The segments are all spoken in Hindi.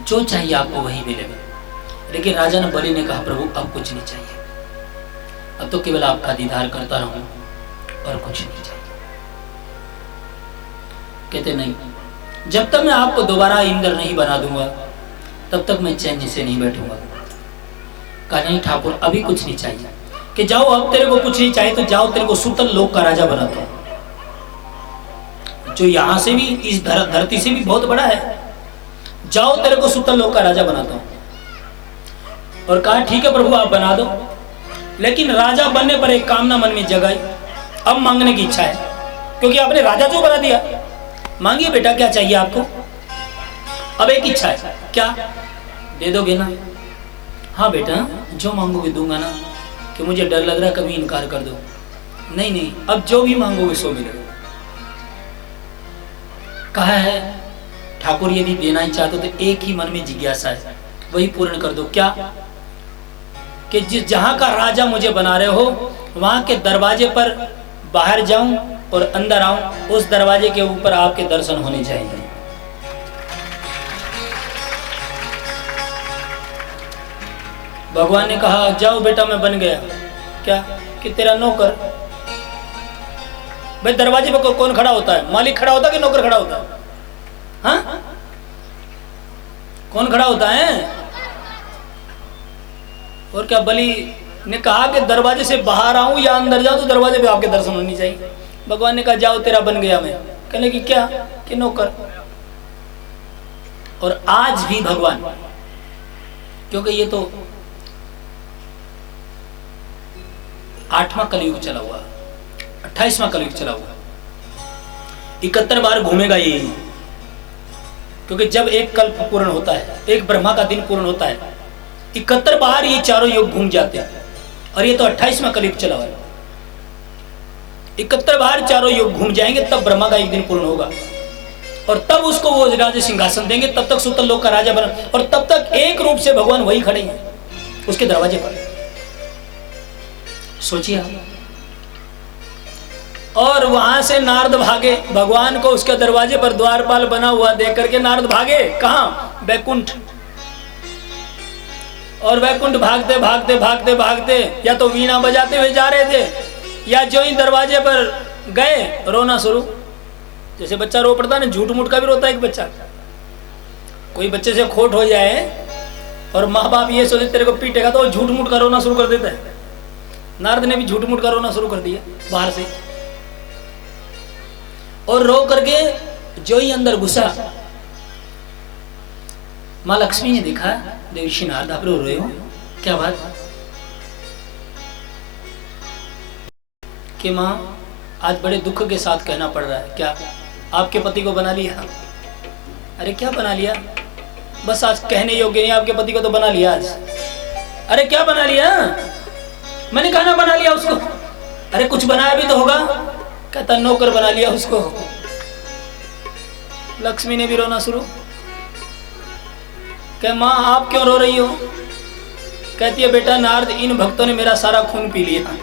जो चाहिए आपको वही मिलेगा। लेकिन राजा ने बलि ने कहा, प्रभु अब कुछ नहीं चाहिए, अब तो केवल आपका दीदार करता रहूं और कुछ नहीं चाहिए। कहते नहीं, जब तक मैं आपको दोबारा इंद्र नहीं बना दूंगा तब तक मैं चैन से नहीं बैठूंगा। कहा नहीं ठाकुर अभी कुछ नहीं चाहिए। कि जाओ अब तेरे को कुछ नहीं चाहिए तो जाओ, तेरे को सुतल लोक का राजा बनाता हूं, जो यहां से भी इस धरती से भी बहुत बड़ा है। जाओ तेरे को सुतल लोक का राजा बनाता हूं। और कहा ठीक है प्रभु आप बना दो, लेकिन राजा बनने पर एक कामना मन में जगाई, अब मांगने की इच्छा है, क्योंकि आपने राजा जो बना दिया। मांगिए बेटा क्या चाहिए आपको। अब एक इच्छा है, क्या दे दोगे ना? हाँ बेटा जो मांगोगे दूंगा ना, कि मुझे डर लग रहा है कभी इनकार कर दो। नहीं नहीं अब जो भी मांगोगे सो मिलेगा। कहा है ठाकुर यदि देना ही चाहते तो एक ही मन में जिज्ञासा है, वही पूर्ण कर दो। क्या? कि जिस जहां का राजा मुझे बना रहे हो वहां के दरवाजे पर बाहर जाऊं और अंदर आऊं, उस दरवाजे के ऊपर आपके दर्शन होने चाहिए। भगवान ने कहा जाओ बेटा मैं बन गया। क्या? कि तेरा नौकर। भाई दरवाजे पर कौन खड़ा होता है? मालिक खड़ा होता है कि नौकर खड़ा होता है? हाँ कौन खड़ा होता है? और क्या बलि ने कहा कि दरवाजे से बाहर आऊं या अंदर जाऊं तो दरवाजे पे आपके दर्शन होने चाहिए। भगवान ने कहा जाओ तेरा बन गया मैं। कहने की क्या? कि नौकर। और आज भी भगवान, क्योंकि ये तो 8वां कलयुग चला हुआ, 28वां कलयुग चला हुआ, 71 बार घूमेगा ये। क्योंकि जब एक कल्प पूर्ण होता है, एक ब्रह्मा का दिन पूर्ण होता है, 71 बार ये चारों युग घूम जाते हैं। और ये तो 28वां कलयुग चला हुआ है, 71 बार चारों युग घूम जाएंगे तब ब्रह्मा का एक दिन पूर्ण होगा। और तब उसको वो राजा सिंहासन देंगे, तब तक सुतल लोक का राजा बना, और तब तक एक रूप से भगवान वही खड़े हैं उसके दरवाजे पर। सोचिए आप। और वहां से नारद भागे, भगवान को उसके दरवाजे पर द्वारपाल बना हुआ देख करके नारद भागे। कहां? बैकुंठ। और वैकुंठ भागते भागते भागते भागते या तो वीणा बजाते हुए जा रहे थे, या जो ही दरवाजे पर गए रोना शुरू। जैसे बच्चा रो पड़ता है ना, झूठ मूठ का भी रोता है एक बच्चा। कोई बच्चे से खोट हो जाए और माँ बाप ये सोचे तेरे को पीटेगा तो वो झूठ मूठ का रोना शुरू कर देता है। नारद ने भी झूठ मूठ का रोना शुरू कर दिया बाहर से। और रो करके जो ही अंदर घुसा, माँ लक्ष्मी ने देखा देवर्षि नारद आप रो रहे हो, क्या बात? कि माँ आज बड़े दुख के साथ कहना पड़ रहा है। क्या? आपके पति को बना लिया। अरे क्या बना लिया? बस आज कहने योग्य नहीं, आपके पति को तो बना लिया आज। अरे क्या बना लिया? मैंने कहा ना बना लिया उसको। अरे कुछ बनाया भी तो होगा। कहता नौकर बना लिया उसको। लक्ष्मी ने भी रोना शुरू। कह माँ आप क्यों रो रही हो? कहती है बेटा नारद इन भक्तों ने मेरा सारा खून पी लिया।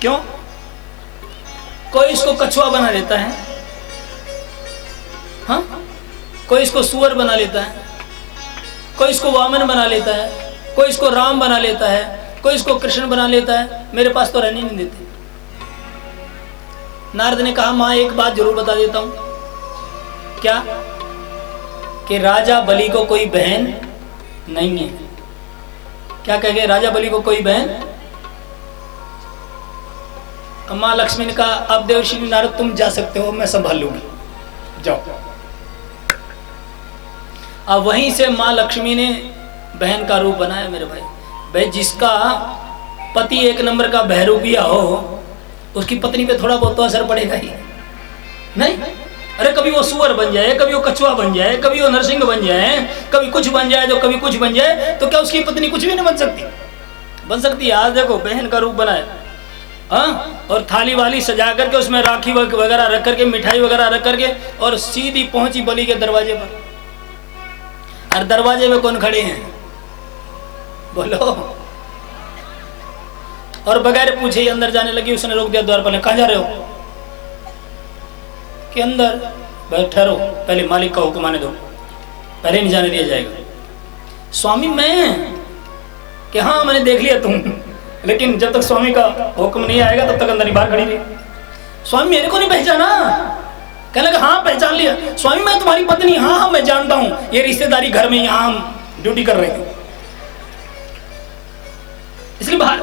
क्यों? कोई इसको कछुआ बना लेता है, हाँ? कोई इसको सुअर बना लेता है, कोई इसको वामन बना लेता है, कोई इसको राम बना लेता है, कोई इसको कृष्ण बना लेता है। मेरे पास तो रहने नहीं देते। नारद ने कहा माँ एक बात जरूर बता देता हूं। क्या? कि राजा बलि को कोई बहन नहीं है। क्या कह गए? राजा बलि को कोई बहन। माँ लक्ष्मी ने कहा अब देवर्षि नारद तुम जा सकते हो, मैं संभाल लूंगी, जाओ। अब वहीं से माँ लक्ष्मी ने बहन का रूप बनाया। मेरे भाई जिसका पति एक नंबर का बहरूपिया हो उसकी पत्नी पे थोड़ा बहुत तो असर पड़ेगा ही नहीं। अरे कभी वो सुअर बन जाए, कभी वो कछुआ बन जाए, कभी वो नरसिंह बन जाए, कभी कुछ बन जाए तो कभी कुछ बन जाए, तो क्या उसकी पत्नी कुछ भी नहीं बन सकती? बन सकती है। आज देखो बहन का रूप बनाया, हाँ, और थाली वाली सजा करके उसमें राखी वगैरह रख करके, मिठाई वगैरह रख करके, और सीधी पहुंची बलि के दरवाजे पर। और दरवाजे में कौन खड़े हैं बोलो? और बगैर पूछे ही अंदर जाने लगी। उसने रोक दिया द्वारपाल ने। कहाँ जा रहे हो? कि अंदर। भाई ठहरो, पहले मालिक का हुक्म आने दो। पहले नहीं जाने दिया जाएगा। स्वामी मैं कि हाँ मैंने देख लिया तुम, लेकिन जब तक स्वामी का हुक्म नहीं आएगा तब तक अंदर ही बाहर खड़ी रही। स्वामी मेरे को नहीं पहचाना? कहने लगा हाँ पहचान लिया। स्वामी मैं तुम्हारी पत्नी। हाँ हाँ मैं जानता हूँ, ये रिश्तेदारी घर में यहाँ हम ड्यूटी कर रहे थे इसलिए बाहर।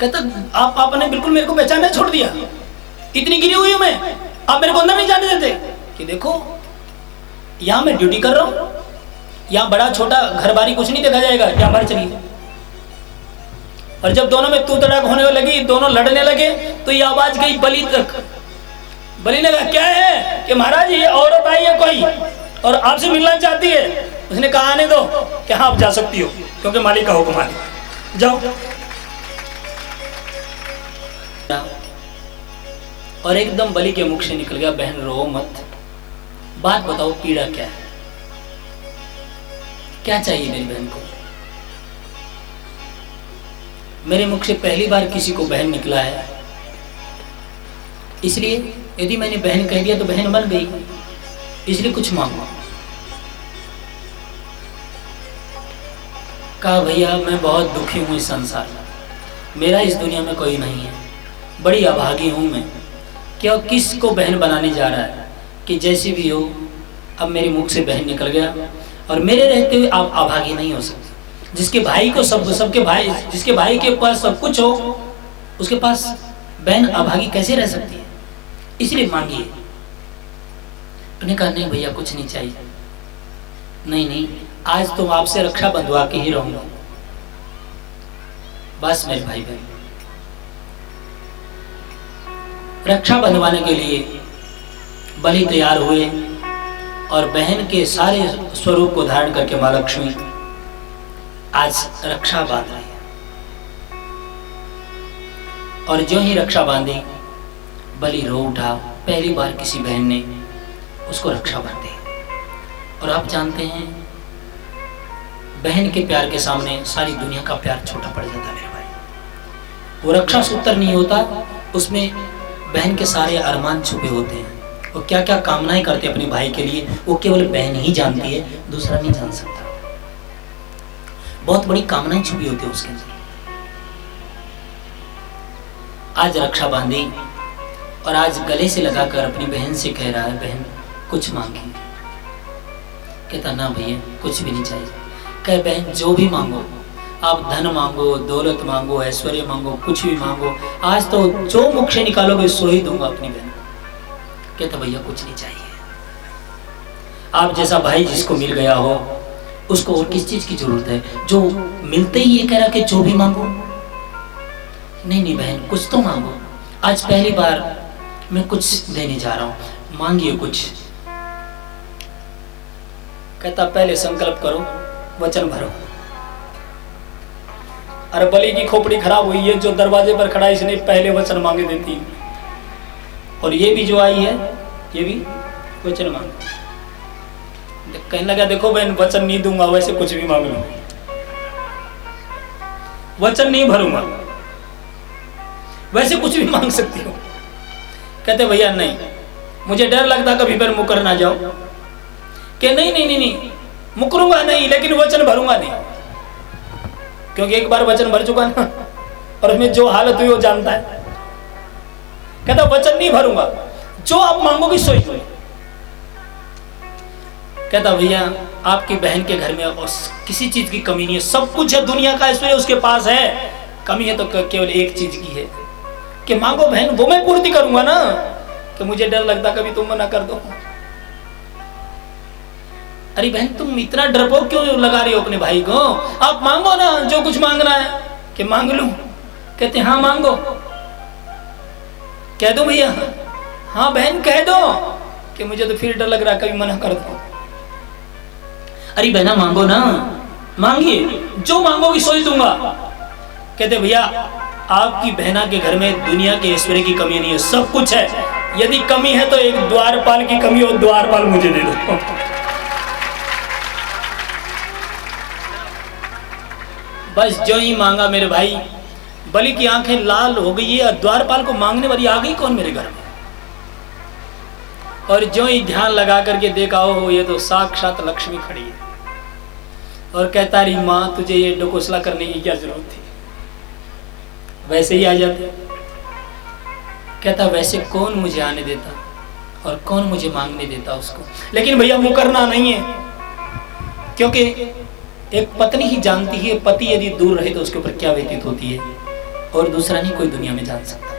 कहता आपने बिल्कुल मेरे को पहचानना छोड़ दिया, इतनी गिरी हुई हूं मैं, आप मेरे को अंदर नहीं जाने देते। कि देखो यहां मैं ड्यूटी कर रहा हूं, यहां बड़ा छोटा घर बारी कुछ नहीं देखा जाएगा, यहां बाहर चलिए। और जब दोनों में तू तड़ाक होने लगी, दोनों लड़ने लगे, तो ये आवाज गई बलि तक। बलि ने कहा क्या है? कि महाराज ये औरत आई है कोई और आपसे मिलना चाहती है। उसने कहा आने दो। कि हाँ आप जा सकती हो, क्योंकि मालिक का हुक्म आ गया, जाओ। और एकदम बलि के मुख से निकल गया, बहन रो मत, बात बताओ पीड़ा क्या है, क्या चाहिए मेरी बहन को? मेरे मुख से पहली बार किसी को बहन निकला है, इसलिए यदि मैंने बहन कह दिया तो बहन बन गई, इसलिए कुछ मांगो। कहा भैया मैं बहुत दुखी हूं इस संसार में, मेरा इस दुनिया में कोई नहीं है, बड़ी अभागी हूं मैं। क्या किस को बहन बनाने जा रहा है? कि जैसी भी हो, अब मेरे मुख से बहन निकल गया और मेरे रहते हुए आप अभागी नहीं हो सकते। जिसके भाई को सबके भाई, जिसके भाई के पास सब कुछ हो, उसके पास बहन अभागी कैसे रह सकती है? इसलिए मांगिए। उन्हें कहा नहीं भैया कुछ नहीं चाहिए। नहीं आज तो आपसे रक्षा बंधवा के ही रहूंगा, बस मेरे भाई बहन। रक्षा बंधवाने के लिए बलि तैयार हुए और बहन के सारे स्वरूप को धारण करके मां लक्ष्मी आज रक्षा बांध रही है। और जो ही रक्षा बांधी, बलि रो उठा। पहली बार किसी बहन ने उसको रक्षा बांधी। और आप जानते हैं बहन के प्यार के सामने सारी दुनिया का प्यार छोटा पड़ जाता है मेरे भाई। वो रक्षा सूत्र नहीं होता, उसमें बहन के सारे अरमान छुपे होते हैं। वो क्या क्या कामनाएं करते अपने भाई के लिए, वो केवल बहन ही जानती है, दूसरा नहीं जान सकता। बहुत बड़ी कामनाएं छुपी होती है उसके अंदर। आज रक्षा बांधी और आज गले से लगाकर अपनी बहन से कह रहा है बहन कुछ मांगी। कहता ना भैया कुछ भी नहीं चाहिए। कहे बहन जो भी मांगो, आप धन मांगो, दौलत मांगो, ऐश्वर्य मांगो, कुछ भी मांगो, आज तो जो मुख से निकालोगे सो ही दूंगा अपनी बहन को। कहता भैया कुछ नहीं चाहिए। आप जैसा भाई जिसको मिल गया हो उसको और किस चीज की जरूरत है? जो मिलते ही ये कह रहा कि जो भी मांगो। नहीं बहन कुछ तो मांगो, आज पहली बार मैं कुछ देने जा रहा हूं, मांगिए कुछ। कहता पहले संकल्प करो, वचन भरो। अरे बलि की खोपड़ी खराब हुई है, जो दरवाजे पर खड़ा है इसने पहले वचन मांगे देती, और ये भी जो आई है ये भी वचन मांग। कहने लगा देखो बहन वचन नहीं दूंगा, वैसे कुछ भी मांग लो, वचन नहीं भरूंगा, वैसे कुछ भी मांग सकती हो। कहते भैया नहीं, मुझे डर लगता कभी फिर मुकर ना जाओ। कि नहीं मुकरूंगा नहीं, लेकिन वचन भरूंगा नहीं, क्योंकि एक बार वचन भर चुका ना, और उसमें जो हालत हुई वो जानता है। कहता वचन नहीं भरूंगा, जो आप मांगोगी सोई। कहता भैया आपकी बहन के घर में और किसी चीज की कमी नहीं है, सब कुछ है, दुनिया का ऐश्वर्य उसके पास है, कमी है तो केवल एक चीज की है कि मांगो बहन, वो मैं पूर्ति करूंगा ना। कि मुझे डर लगता कभी तुम मना कर दो। अरे बहन तुम इतना डरपोक क्यों लगा रही हो अपने भाई को? आप मांगो ना जो कुछ मांगना है। कि मांग लूं? कहते हाँ मांगो। कह दो भैया? हाँ बहन कह दो। कि मुझे तो फिर डर लग रहा कभी मना कर दो। अरे बहना मांगो ना, मांगिए, जो मांगोगी सो ही दूंगा। कहते भैया आपकी बहना के घर में दुनिया के ऐश्वर्य की कमी नहीं है, सब कुछ है, यदि कमी है तो एक द्वारपाल की कमी हो, द्वारपाल मुझे दे दो। बस जो ही मांगा मेरे भाई, बलि की आंखें लाल हो गई है, द्वारपाल को मांगने वाली आ गई कौन मेरे घर में। और जो ही ध्यान लगा करके देखा हो ये तो साक्षात लक्ष्मी खड़ी है, और कहता रही माँ तुझे ये डोकोसला करने की क्या जरूरत थी, वैसे ही आ जाते। कहता वैसे कौन मुझे आने देता और कौन मुझे मांगने देता उसको, लेकिन भैया मुकरना नहीं है, क्योंकि एक पत्नी ही जानती है पति यदि दूर रहे तो उसके ऊपर क्या व्यतीत होती है, और दूसरा नहीं कोई दुनिया में जान सकता।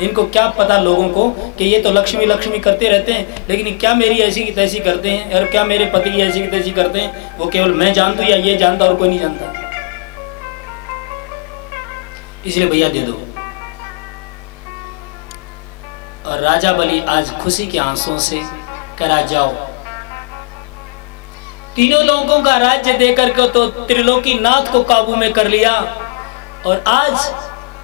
इनको क्या पता लोगों को कि ये तो लक्ष्मी लक्ष्मी करते रहते हैं, लेकिन क्या मेरी ऐसी की तैसी करते हैं, और क्या मेरे पति की ऐसी की तैसी करते हैं, वो केवल मैं जानता हूं या ये जानता और कोई नहीं जानता। इसलिए भैया दे दो। और राजा बलि आज खुशी के आंसुओं से करा जाओ, तीनों लोगों का राज्य देकर के तो त्रिलोकी नाथ को काबू में कर लिया, और आज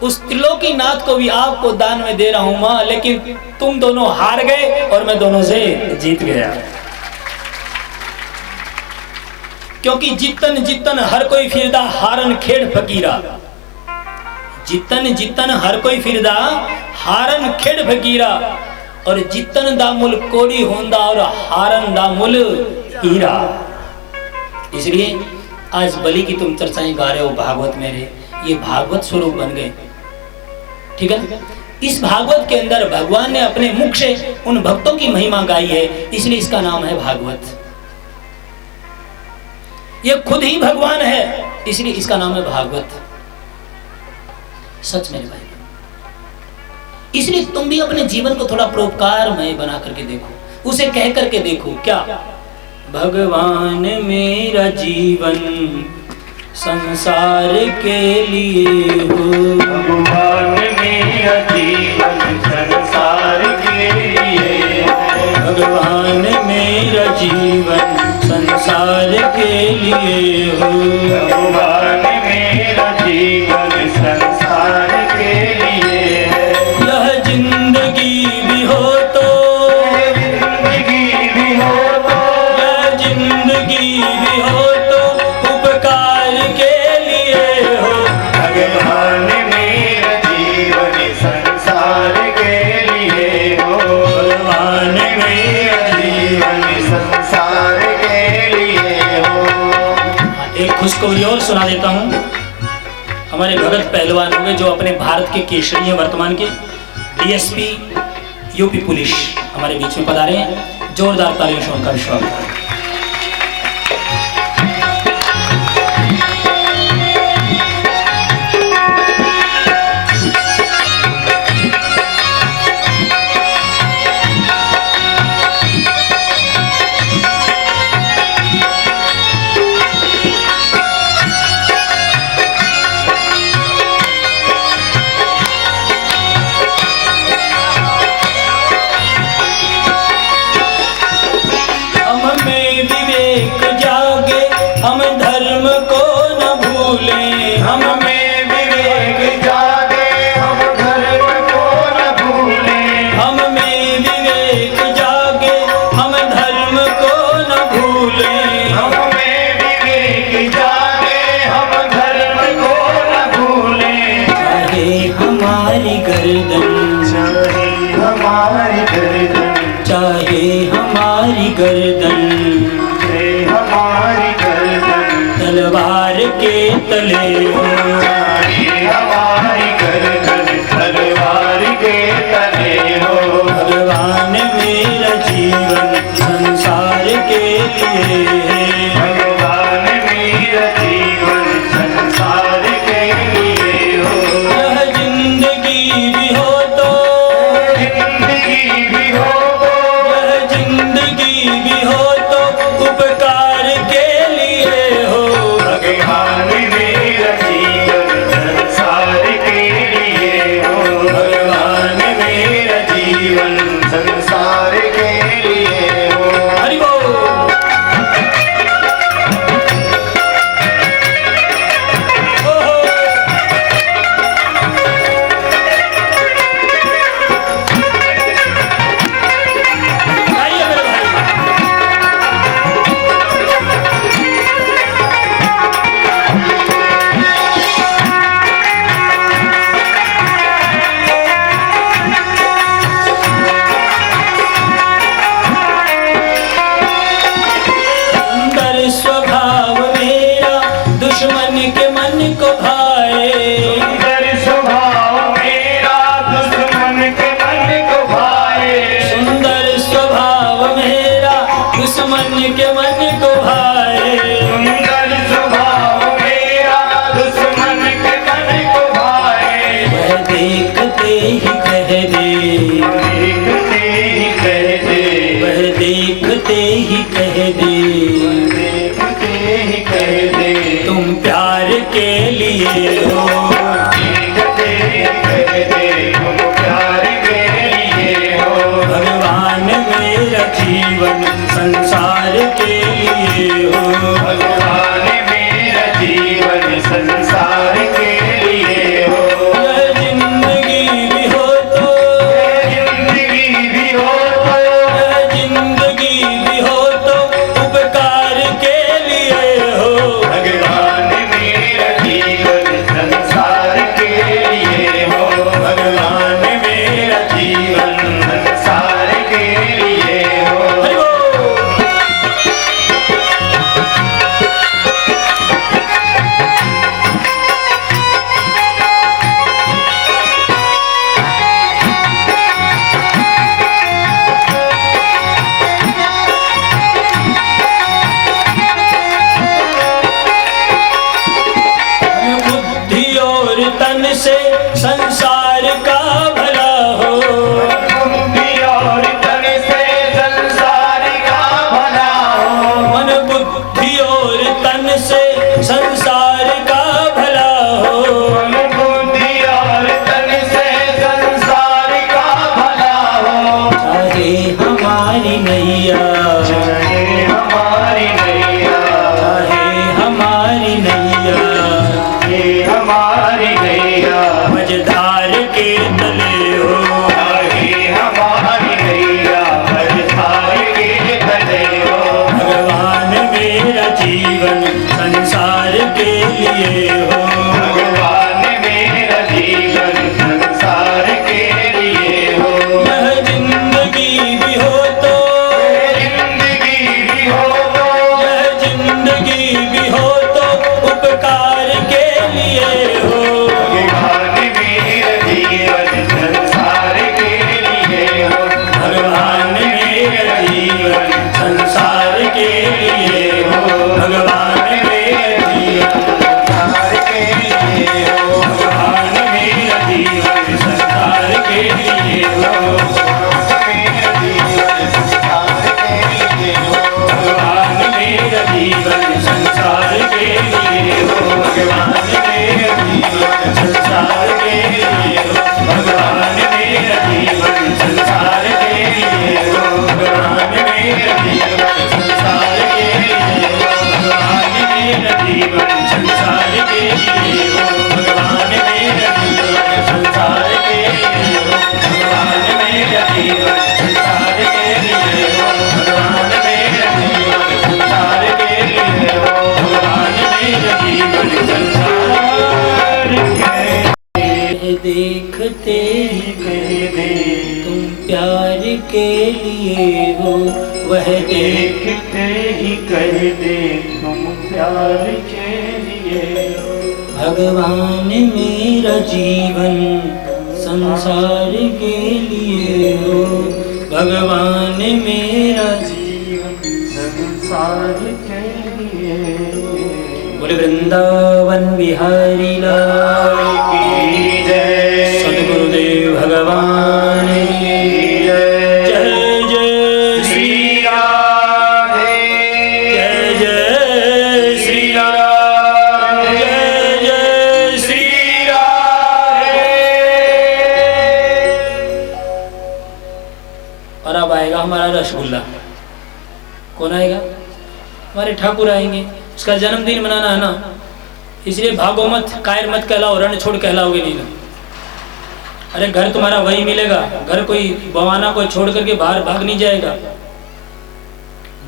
उस त्रिलोकी नाथ को भी आपको दान में दे रहा हूं मां, लेकिन तुम दोनों हार गए और मैं दोनों से जीत गया। क्योंकि जितन जितन हर कोई फिरदा हारन खेड़ फकीरा, जितन जितन हर कोई फिरदा हारन खेड़ फकीरा, और जितन दा मुल कोड़ी होंदा और हारन दा मुल हीरा। इसलिए आज बलि की तुम चर्चाएं गा रहे हो भागवत मेरे, ये भागवत स्वरूप बन गए, ठीक है। इस भागवत के अंदर भगवान ने अपने मुख से उन भक्तों की महिमा गाई है, इसलिए इसका नाम है भागवत। ये खुद ही भगवान है, इसलिए इसका नाम है भागवत। सच मेरे भाई, इसलिए तुम भी अपने जीवन को थोड़ा परोपकारमय बना करके देखो, उसे कह करके देखो क्या, भगवान मेरा जीवन संसार के लिए हो, भगवान मेरा जीवन संसार के लिए, भगवान मेरा जीवन संसार के लिए हो, भगवान मेरा जीवन संसार के लिए। यह जिंदगी भी हो तो, जिंदगी भी हो तो, यह जिंदगी भी हो तो उपकार के लिए हो, भगवान मेरा जीवन संसार के लिए हो, भगवान मेरा जीवन संसार के लिए हो। एक खुशखबरी और सुना देता हूँ। हमारे भगत पहलवान हो गए जो अपने भारत के केसरी हैं, वर्तमान के डीएसपी यूपी पुलिस हमारे बीच में पधारे हैं, जोरदार तालियों से उनका स्वागत करें। तलवार के तले हो, हमारी गर्दन तलवार के तले हो, भगवान मेरा जीवन संसार के लिए, भगवान मेरा जीवन संसार के लिए हो। यह जिंदगी भी हो तो, जिंदगी भी हो तो, यह जिंदगी भी हो देखते ही कह दे, देखते ही कह दे, तुम प्यार के लिए हो। देखते ही कह दे, तुम प्यार के लिए हो। भगवान मेरा जीवन संसार के लिए हो। भगवान मेरा जीवन संसार के लिए हो। यह जिंदगी भी हो तो, जिंदगी भी हो तो, यह जिंदगी भी हो तो उपकार के लिए हो। भगवान मेरा जीवन संसार के लिए हो। भगवान मेरा जीवन संसार के लिए हो। हरि बोल। बुद्धि और तन से संसार का भला हो। बुद्धि और तन से संसार का भला हो। मन बुद्धि और तन से संसार का भला हो। मन बुद्धि और तन से संसार का भला हो। चाहे हमारी नैया, चाहे हमारी नैया, चाहे हमारी नैया ये हमारी नैया, मझधार के तले हो। चाहे हमारी नैया मझधार के तले हो। भगवान मेरा जीवन संसार के लिए हो। भगवान मेरा जीवन संसार के लिए हो। यह जिंदगी भी हो तो, जिंदगी भी हो तो, यह जिंदगी भी हो तो उपकार के लिए हो। भगवान मेरा जीवन संसार के लिए हो। भगवान मेरा जीवन संसार के लिए हो। भगवान मेरा जीवन संसार के लिए हो। भगवान मेरा जीवन संसार के लिए हो। मेरा जीवन संसार के लिए हो। भगवान मेरा जीवन संसार के लिए हो। भगवान मेरा जीवन संसार के लिए हो। भगवान मेरा जीवन संसार के लिए हो। भगवान मेरा जीवन संसार के लिए हो। भगवान मेरा जीवन संसार के लिए हो। भगवान मेरा जीवन संसार के लिए हो। भगवान मेरा जीवन संसार के लिए हो। भगवान मेरा जीवन संसार के लिए हो। भगवान मेरा जीवन संसार के देखते ही कह दे, तुम प्यार के लिए हो। वह देख देखते ही कह दे, तुम प्यार के लिए हो। भगवान मेरा जीवन संसार के लिए हो। भगवान मेरा जीवन संसार के लिए हो। बोले वृंदावन बिहारी लाल की जय। सद्गुरुदेव भगवान की जय। जय जय श्री श्री राधे। जय जय श्री राम। जय जय श्री और अब आएगा हमारा रसगुल्ला। कौन आएगा? हमारे ठाकुर आएंगे। उसका जन्मदिन मनाना है ना, इसलिए भागो मत, कायर मत कहलाओ, रण छोड़ कहलाओगे नहीं ना। अरे घर तुम्हारा वही मिलेगा, घर कोई बवाना को छोड़ करके बाहर भाग नहीं जाएगा।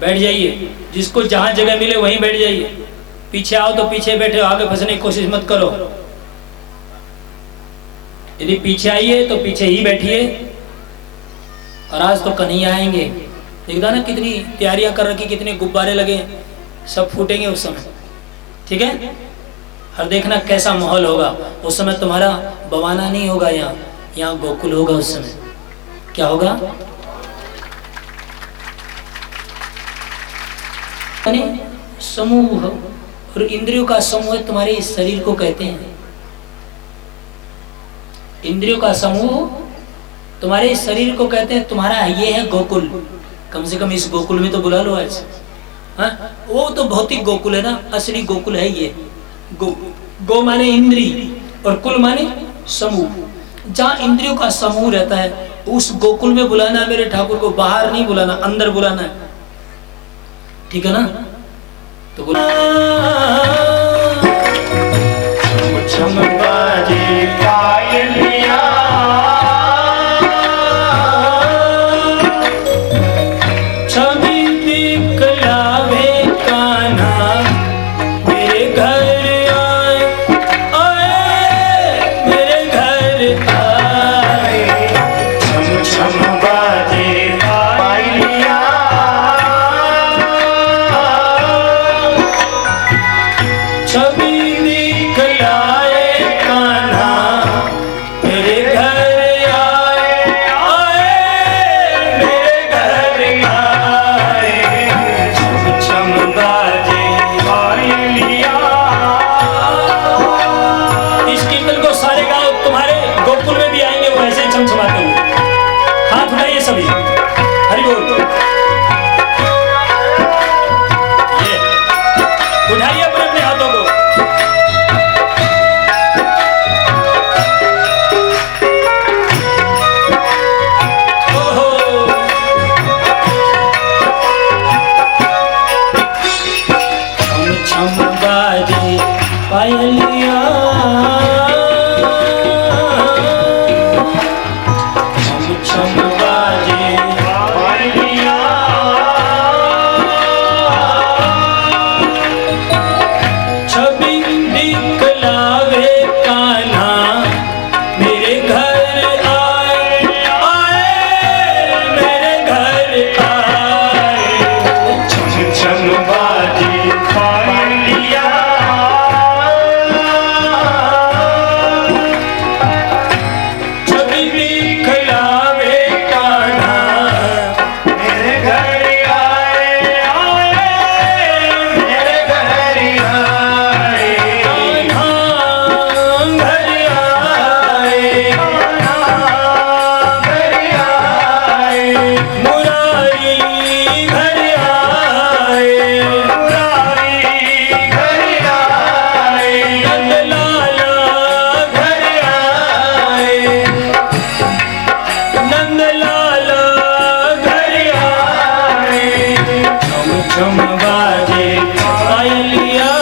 बैठ जाइए, जिसको जहाँ जगह मिले वहीं बैठ जाइए। पीछे आओ तो पीछे बैठे, आगे फंसने की कोशिश मत करो। यदि पीछे आइए तो पीछे ही बैठिए। और आज तो कन्हैया आएंगे, देखना ना कितनी तैयारियां कर रखी, कितने गुब्बारे लगे, सब फूटेंगे उस समय। ठीक है, और देखना कैसा माहौल होगा उस समय। तुम्हारा बवाना नहीं होगा, यहाँ गोकुल होगा उस समय। क्या होगा? समूह, और इंद्रियों का समूह तुम्हारे इस शरीर को कहते हैं। इंद्रियों का समूह तुम्हारे इस शरीर को कहते हैं। तुम्हारा ये है गोकुल। कम से कम इस गोकुल में तो बुला लो आज। हाँ, वो तो भौतिक गोकुल है ना, असली गोकुल है ये। गो माने इंद्री और कुल माने समूह। जहाँ इंद्रियों का समूह रहता है उस गोकुल में बुलाना है मेरे ठाकुर को, बाहर नहीं बुलाना, अंदर बुलाना है। ठीक है ना? तो बोला छम बाजे पायलिया, छवि दिखलावे कान्हा मेरे घर आए, आए मेरे घर आए। छम छम बाजे पायलिया, छवि दिखलाए कान्हा मेरे घर आए, आए मेरे घर आए। छम छम बाजे पायलिया। इस कीर्तन को सारे गांव तुम्हारे गोकुल में भी आएंगे, वो ऐसे चमचमाते हुए। हाथ उठाइए सभी, हरि बोल। ये उठाइए अपने अपने हाथों को। ओहो, छम छम बाजे पायलिया, छम छम बाजे पायलिया, छवि दिखलावे कान्हा मेरे घर आए, आए मेरे घर आए। छम छम बाजे पायलिया, छवि दिखलावे कान्हा मेरे घर आए, आए मेरे घर आए। कान्हा घर आए, घर आए, मुरारी घर आए, मुरारी घर आए, नंदलाला घर आए, नंदलाला घर आए। छम छम बाजे पायलिया,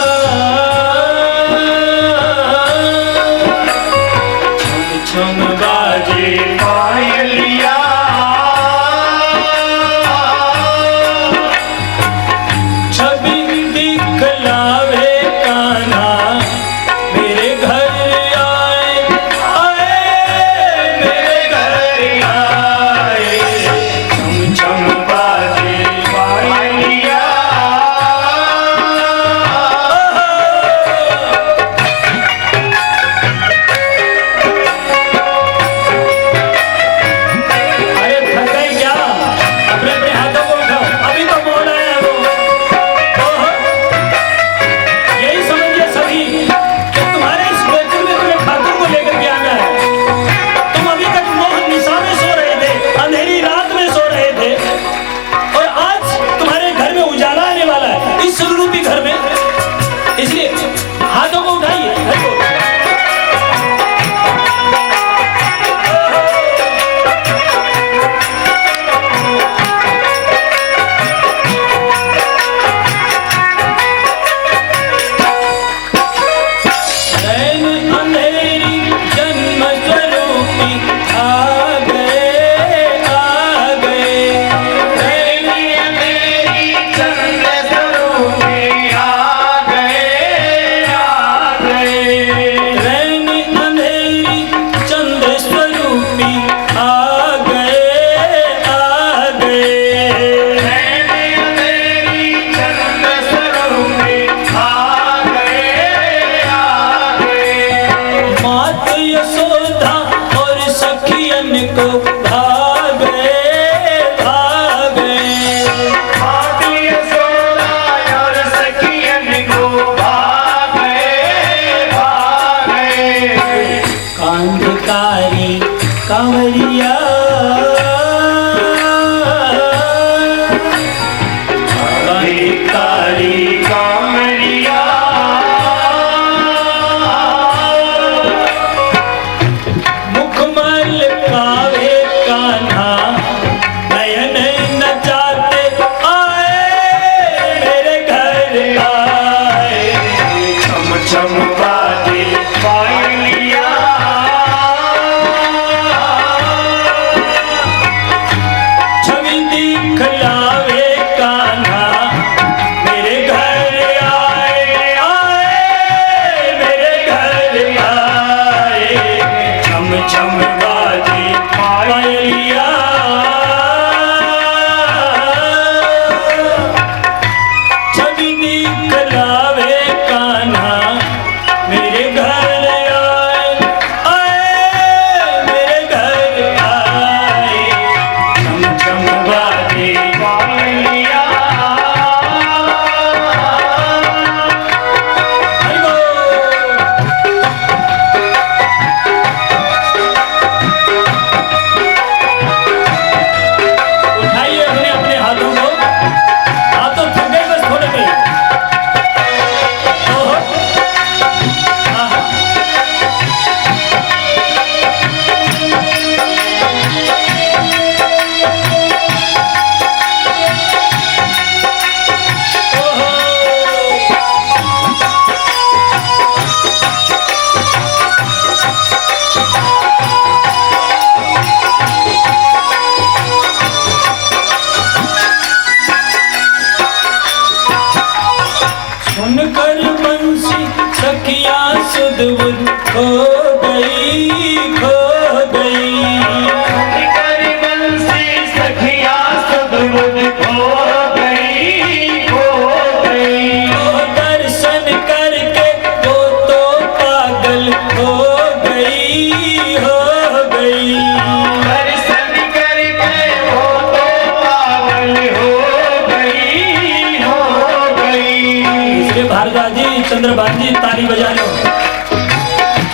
छम छम बाजे पायलिया, छवि दिखलावे कान्हा मेरे घर आए, आए मेरे घर आए। छम छम बाजे पायलिया, चंद्रभान जी ताली बजा लो।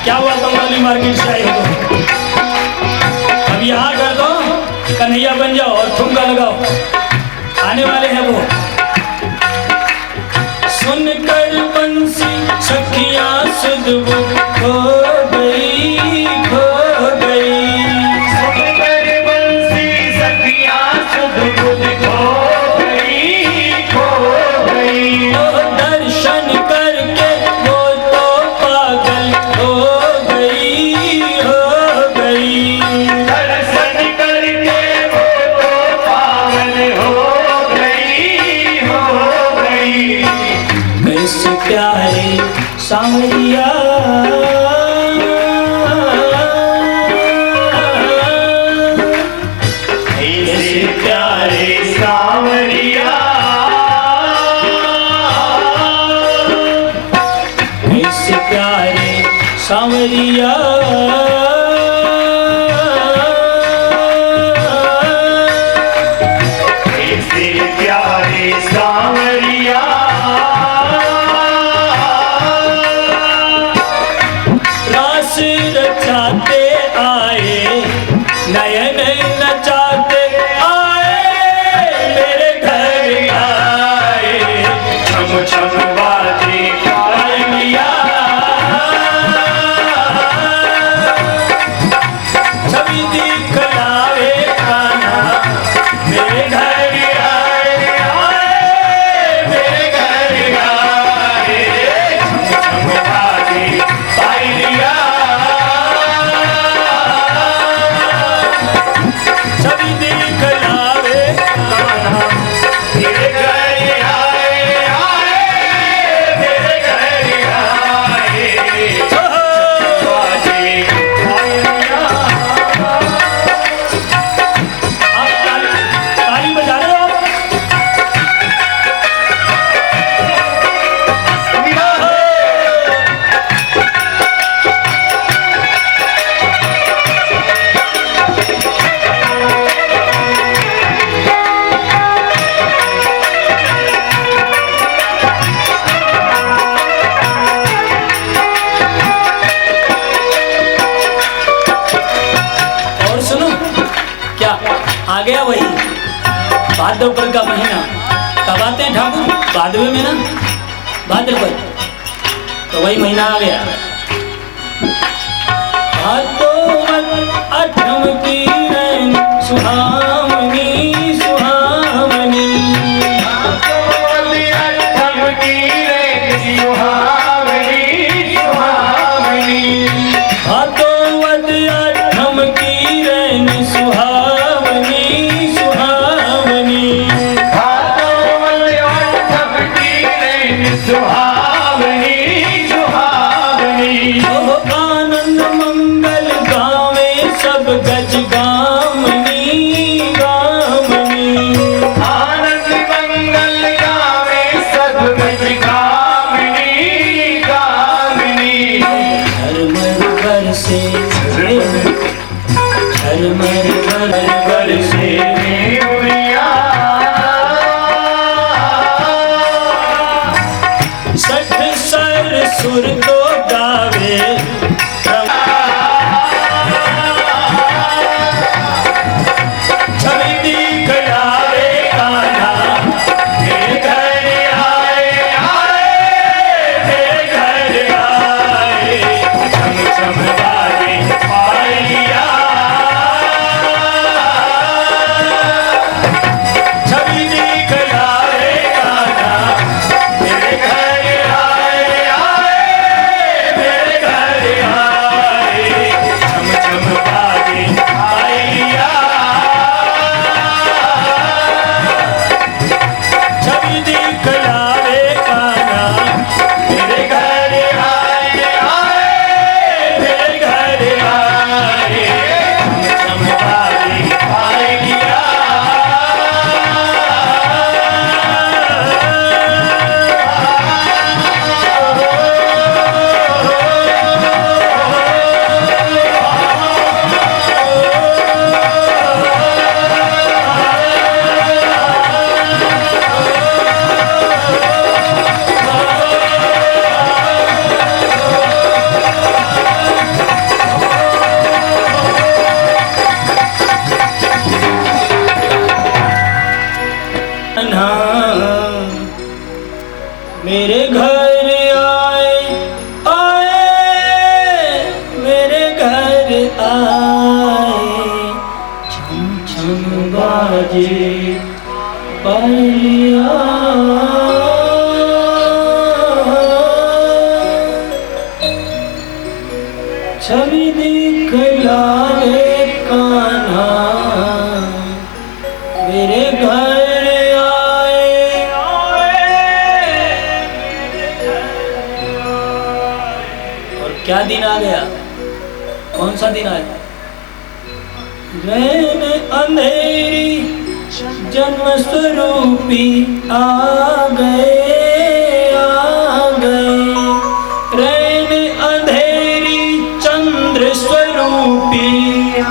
क्या हुआ बंगाली मार्केट से आए हो तो अब यहाँ कर दो, कन्हैया बन जाओ और ठुमका लगाओ। आने वाले हैं वो। सुनकर बंसी सखियां सुध बुध खो गई, खो गई। सुनकर बंसी सखियां सुध बुध खो गई, खो गई। ओ दर्शन करके वो तो पागल हो गई, हो गई। दर्शन करके वो तो पागल हो गई, हो गई। कैसे प्यारे सांवरिया, ऐसे प्यारे सांवरिया, कैसे प्यारे सांवरिया। ऐसे प्यारे सांवरिया। रास रचाते आए, नयन नचाते आए, मेरे घर आए। छम छम बाजे पायलिया, छवि दिखलावे कान्हा, मेरे घर आए, आए, मेरे घर आए। छम बाजे पायलिया, छवि दिखलावे कान्हा, मेरे घर आए, आए, मेरे घर आए। बाजे पायलिया। आप ताली बजा रहे हो आप? और सुनो, क्या आ गया वही भाद्रपद का महीना। कब आते हैं ठाकुर? भादवे में ना, भाद्रपद। तो वही महीना आ गया। भादोवत अठम की रैन सुहावनी, सुहावनी। भादोवत अठम की रैन सुहावनी, सुहावनी। ओह आनंद मंगल गावे सब गज गामनी, गामनी। आनंद मंगल गावे सब गज गामिनी, गामिनी। झरमर बरसे, झरमर बरसे। सठ सर सुर तो गावे, छवि दिखलावे कान्हा, मेरे घर आए, आए, मेरे घर आए। छम छम बाजे पायलिया, छवि दिखलावे कान्हा, मेरे घर आए, आए, मेरे घर आए आए मेरे घर आए, छम छम बाजे पायलिया, छवि दिखलाए कान्हा मेरे घर आए और क्या दिन आ गया? कौन सा दिन आया? रैन अंधेरी जन्म स्वरूपी आ गए रैन अंधेरी चंद्र स्वरूपी आ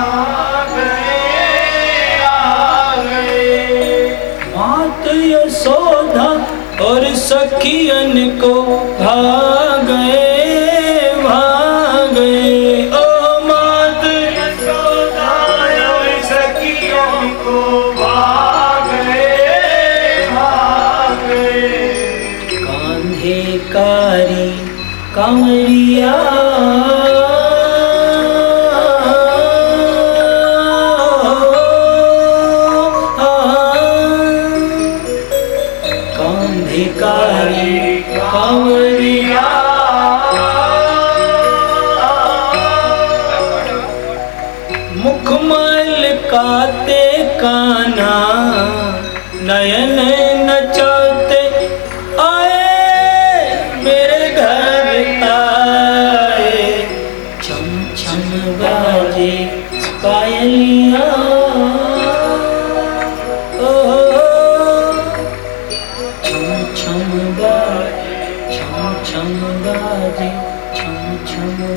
गए मात यशोदा और सखियन को भागे ओ मात यशोदा और सखियन को भागे कांधे कारी कांवरिया कांधे कारी कांवरिया मुखमल काते काना नयन नचाते आए मेरे घर आए, छम छम बाजे पायलिया ओ छम छम बाजे छम छम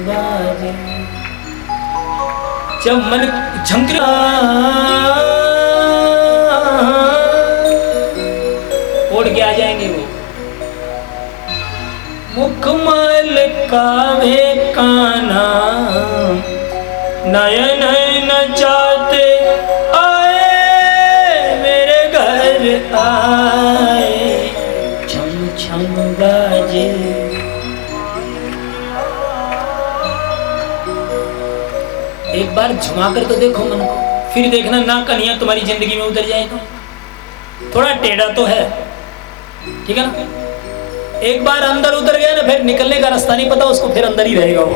बाजे जब मन झंकरा उड़ के आ जाएंगे वो। मुखमल कावे काना नयन नचाते आए मेरे घर आए, छम छम बाजे एक बार झुमा कर तो देखो मन को, फिर देखना ना कन्हैया तुम्हारी जिंदगी में उतर जाए तो। थोड़ा टेढ़ा तो है, ठीक है ना? एक बार अंदर उतर गया ना, फिर निकलने का रास्ता नहीं पता उसको, फिर अंदर ही रहेगा वो,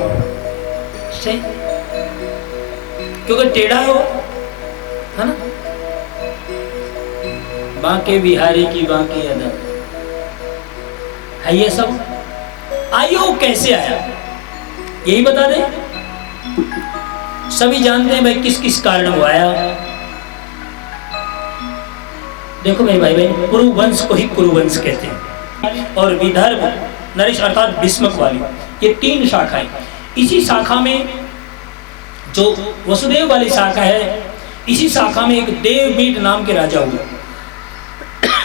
सही? क्योंकि टेढ़ा है वो, है ना? बांके बिहारी की बांकी अदा है ये सब। आइए वो कैसे आया यही बता दे। सभी जानते हैं भाई किस किस कारण वो आया। देखो मेरे भाई बहन, कुरुवंश को ही कुरुवंश कहते हैं और विदर्भ नरेश अर्थात भीष्मक वाली, ये 3 शाखाएं। इसी शाखा में जो वसुदेव वाली शाखा है, इसी शाखा में एक देवमीट नाम के राजा हुए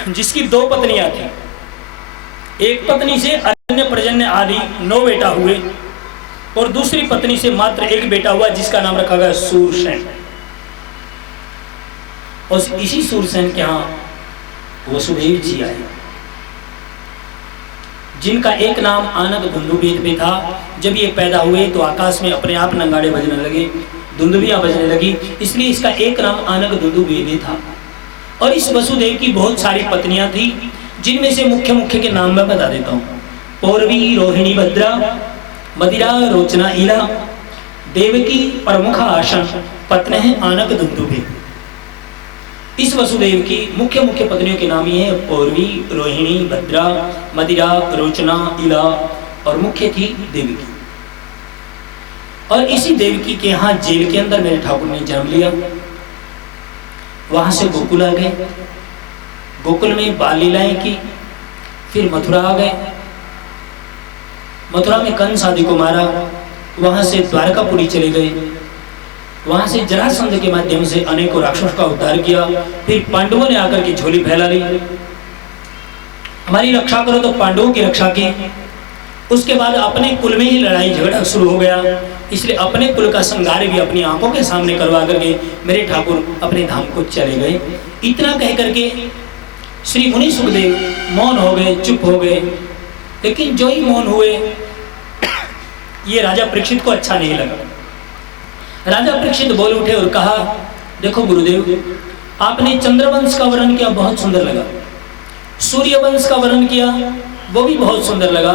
जिसकी 2 पत्नियां थी। एक पत्नी से अन्य प्रजन्य आदि 9 बेटा हुए और दूसरी पत्नी से मात्र 1 बेटा हुआ जिसका नाम रखा गया सूरसेन। और इसी सूरसेन के यहाँ वसुदेव जी आए जिनका एक नाम आनक दुंदुभि में था। जब ये पैदा हुए तो आकाश में अपने आप नंगाड़े बजने लगे, दुंदुभियां बजने लगी, इसलिए इसका एक नाम आनक दुंदुभि था। और इस वसुदेव की बहुत सारी पत्नियां थी, जिनमें से मुख्य मुख्य के नाम मैं बता देता हूँ। पौरवी, रोहिणी, भद्रा, मदिरा, रोचना, इला, देवकी, प्रमुख आसन पत्नी है आनक दुंदुभि। इस वसुदेव की मुख्य मुख्य पत्नियों के नाम ये है पौरवी, रोहिणी, भद्रा, मदिरा, रोचना, इला और मुख्य थी देवकी। और इसी देवकी के यहाँ जेल के अंदर मेरे ठाकुर ने जन्म लिया। वहां से गोकुल आ गए, गोकुल में बाल लीलाएं की, फिर मथुरा आ गए, मथुरा में कंस आदि को मारा, वहां से द्वारकापुरी चले गए, वहां से जरासंध के माध्यम से अनेकों राक्षसों का उद्धार किया। फिर पांडवों ने आकर के झोली फैला ली, हमारी रक्षा करो, तो पांडवों की रक्षा की। उसके बाद अपने कुल में ही लड़ाई झगड़ा शुरू हो गया, इसलिए अपने कुल का संगार भी अपनी आंखों के सामने करवा करके मेरे ठाकुर अपने धाम को चले गए। इतना कह करके श्री मुनि सुखदेव मौन हो गए, चुप हो गए। लेकिन जो ही मौन हुए, ये राजा परीक्षित को अच्छा नहीं लगा। राजा परीक्षित बोल उठे और कहा, देखो गुरुदेव, आपने चंद्रवंश का वर्णन किया, बहुत सुंदर लगा। सूर्यवंश का वर्णन किया, वो भी बहुत सुंदर लगा।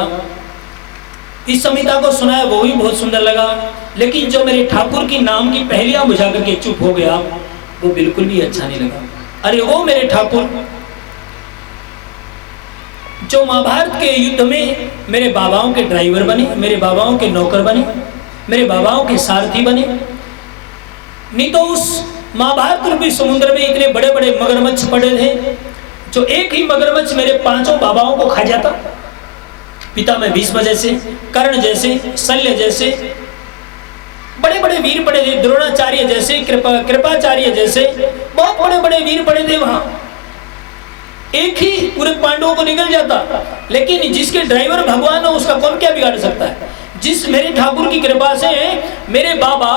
इस संहिता को सुनाया, वो भी बहुत सुंदर लगा। लेकिन जो मेरे ठाकुर की नाम की पहलियां बुझा करके चुप हो गया, वो बिल्कुल भी अच्छा नहीं लगा। अरे वो मेरे ठाकुर जो महाभारत के युद्ध में मेरे बाबाओं के ड्राइवर बने, मेरे बाबाओं के नौकर बने, मेरे बाबाओं के सारथी बने, नहीं तो उस महाभारत रूपी समुद्र में इतने बड़े बड़े मगरमच्छ पड़े थे, जो एक ही मगरमच्छ मेरे पांचों बाबाओं को खा जाता। पिता में भीष्म जैसे, कर्ण जैसे, शल्य जैसे बड़े बड़े वीर पड़े थे, द्रोणाचार्य जैसे, कृपाचार्य जैसे बहुत बड़े बड़े वीर पड़े थे वहां। एक ही पूरे पांडवों को निकल जाता। लेकिन जिसके ड्राइवर भगवान हो, उसका कौन क्या बिगाड़ सकता है। जिस मेरे ठाकुर की कृपा से मेरे बाबा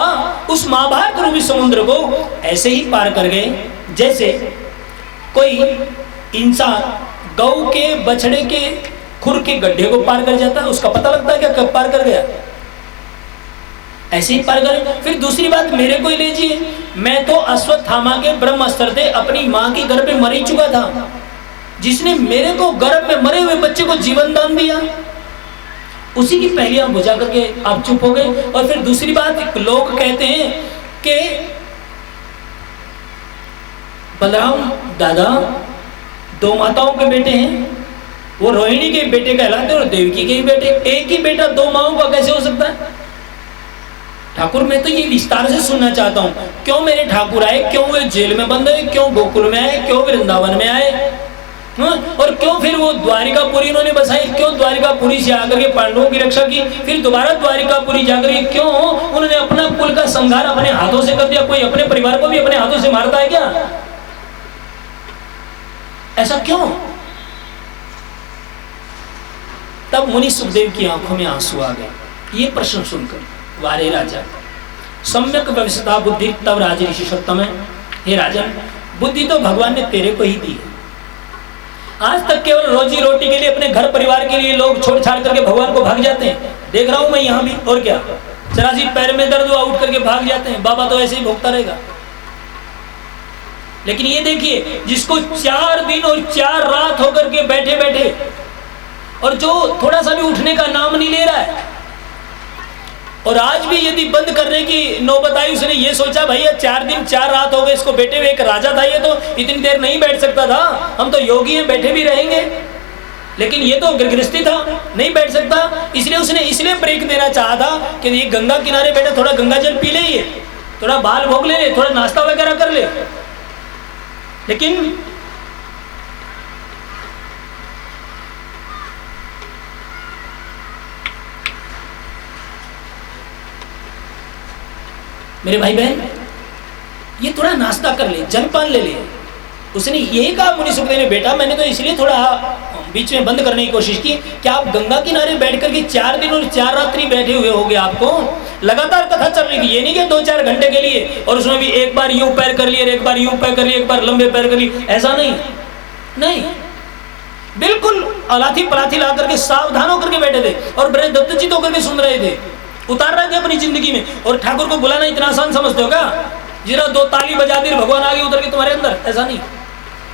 उस महाभारत रूपी समुद्र को ऐसे ही पार कर गए, जैसे कोई इंसान गौ के बछड़े के खुर के गड्ढे को पार कर जाता है, उसका पता लगता है क्या कब पार कर गया, ऐसे ही पार कर। फिर दूसरी बात मेरे को ही लीजिए, मैं तो अश्वत्थामा के ब्रह्मास्त्र से अपनी माँ के घर पे मर ही चुका था। जिसने मेरे को गर्भ में मरे हुए बच्चे को जीवन दान दिया, उसी की पहलियां बुझा करके आप चुप हो गए। और फिर दूसरी बात, लोग कहते हैं कि बलराम दादा दो माताओं के बेटे हैं, वो रोहिणी के बेटे कहलाते और देवकी के ही बेटे। एक ही बेटा दो माओं का कैसे हो सकता है। ठाकुर मैं तो ये विस्तार से सुनना चाहता हूँ, क्यों मेरे ठाकुर आए, क्यों वे जेल में बंद हुए, क्यों गोकुल में आए, क्यों वृंदावन में आए, और क्यों फिर वो द्वारिकापुरी उन्होंने बसाई, क्यों द्वारिकापुरी से आकर के पांडवों की रक्षा की, फिर दोबारा द्वारिकापुरी जाकर के क्यों उन्होंने अपना कुल का संहार अपने हाथों से कर दिया। कोई अपने परिवार को भी अपने हाथों से मारता है क्या, ऐसा क्यों। तब मुनि सुखदेव की आंखों में आंसू आ गए। ये प्रश्न सुनकर, वारे राजा सम्यक व्यवस्था बुद्धि तब राजऋषि सत्तम है। हे राजन, बुद्धि तो भगवान ने तेरे को ही दी है। आज तक केवल रोजी रोटी के लिए, अपने घर परिवार के लिए लोग छोड़ छाड़ करके भगवान को भाग जाते हैं। देख रहा हूं मैं यहाँ भी, और क्या, जरा सी पैर में दर्द हुआ उठ करके भाग जाते हैं, बाबा तो ऐसे ही भोगता रहेगा। लेकिन ये देखिए, जिसको 4 दिन और 4 रात होकर के बैठे बैठे, और जो थोड़ा सा भी उठने का नाम नहीं ले रहा है, और आज भी यदि बंद करने की नौबत आई, उसने ये सोचा भैया 4 दिन 4 रात हो गए इसको बैठे हुए, एक राजा था ये तो इतनी देर नहीं बैठ सकता था, हम तो योगी हैं बैठे भी रहेंगे, लेकिन ये तो गृहस्थी था नहीं बैठ सकता। इसलिए उसने इसलिए ब्रेक देना चाहा था कि ये गंगा किनारे बैठे थोड़ा गंगा जल पी ले, ये थोड़ा बाल भोग ले, थोड़ा नाश्ता वगैरह कर ले। लेकिन मेरे भाई बहन, ये थोड़ा नाश्ता कर ले, जलपान ले ले। उसने यही कहा मुनि सुखदेव ने, बेटा मैंने तो इसलिए थोड़ा बीच में बंद करने की कोशिश की कि आप गंगा किनारे बैठ करके 4 दिन और 4 रात्रि बैठे हुए होगे, आपको लगातार कथा चल रही थी। ये नहीं कि 2-4 घंटे के लिए, और उसमें भी एक बार यूं पैर कर लिए, एक बार यूं पैर कर लिए, एक बार लंबे पैर कर लिए, ऐसा नहीं, नहीं, बिल्कुल अलाथी पलाथी ला करके सावधान होकर के बैठे थे और बड़े दत्तचित होकर के सुन रहे थे, उतार रहे थे अपनी जिंदगी में। और ठाकुर को बुलाना इतना आसान समझते हो क्या, जरा 2 ताली बजा दी भगवान आगे उतर के तुम्हारे अंदर, ऐसा नहीं।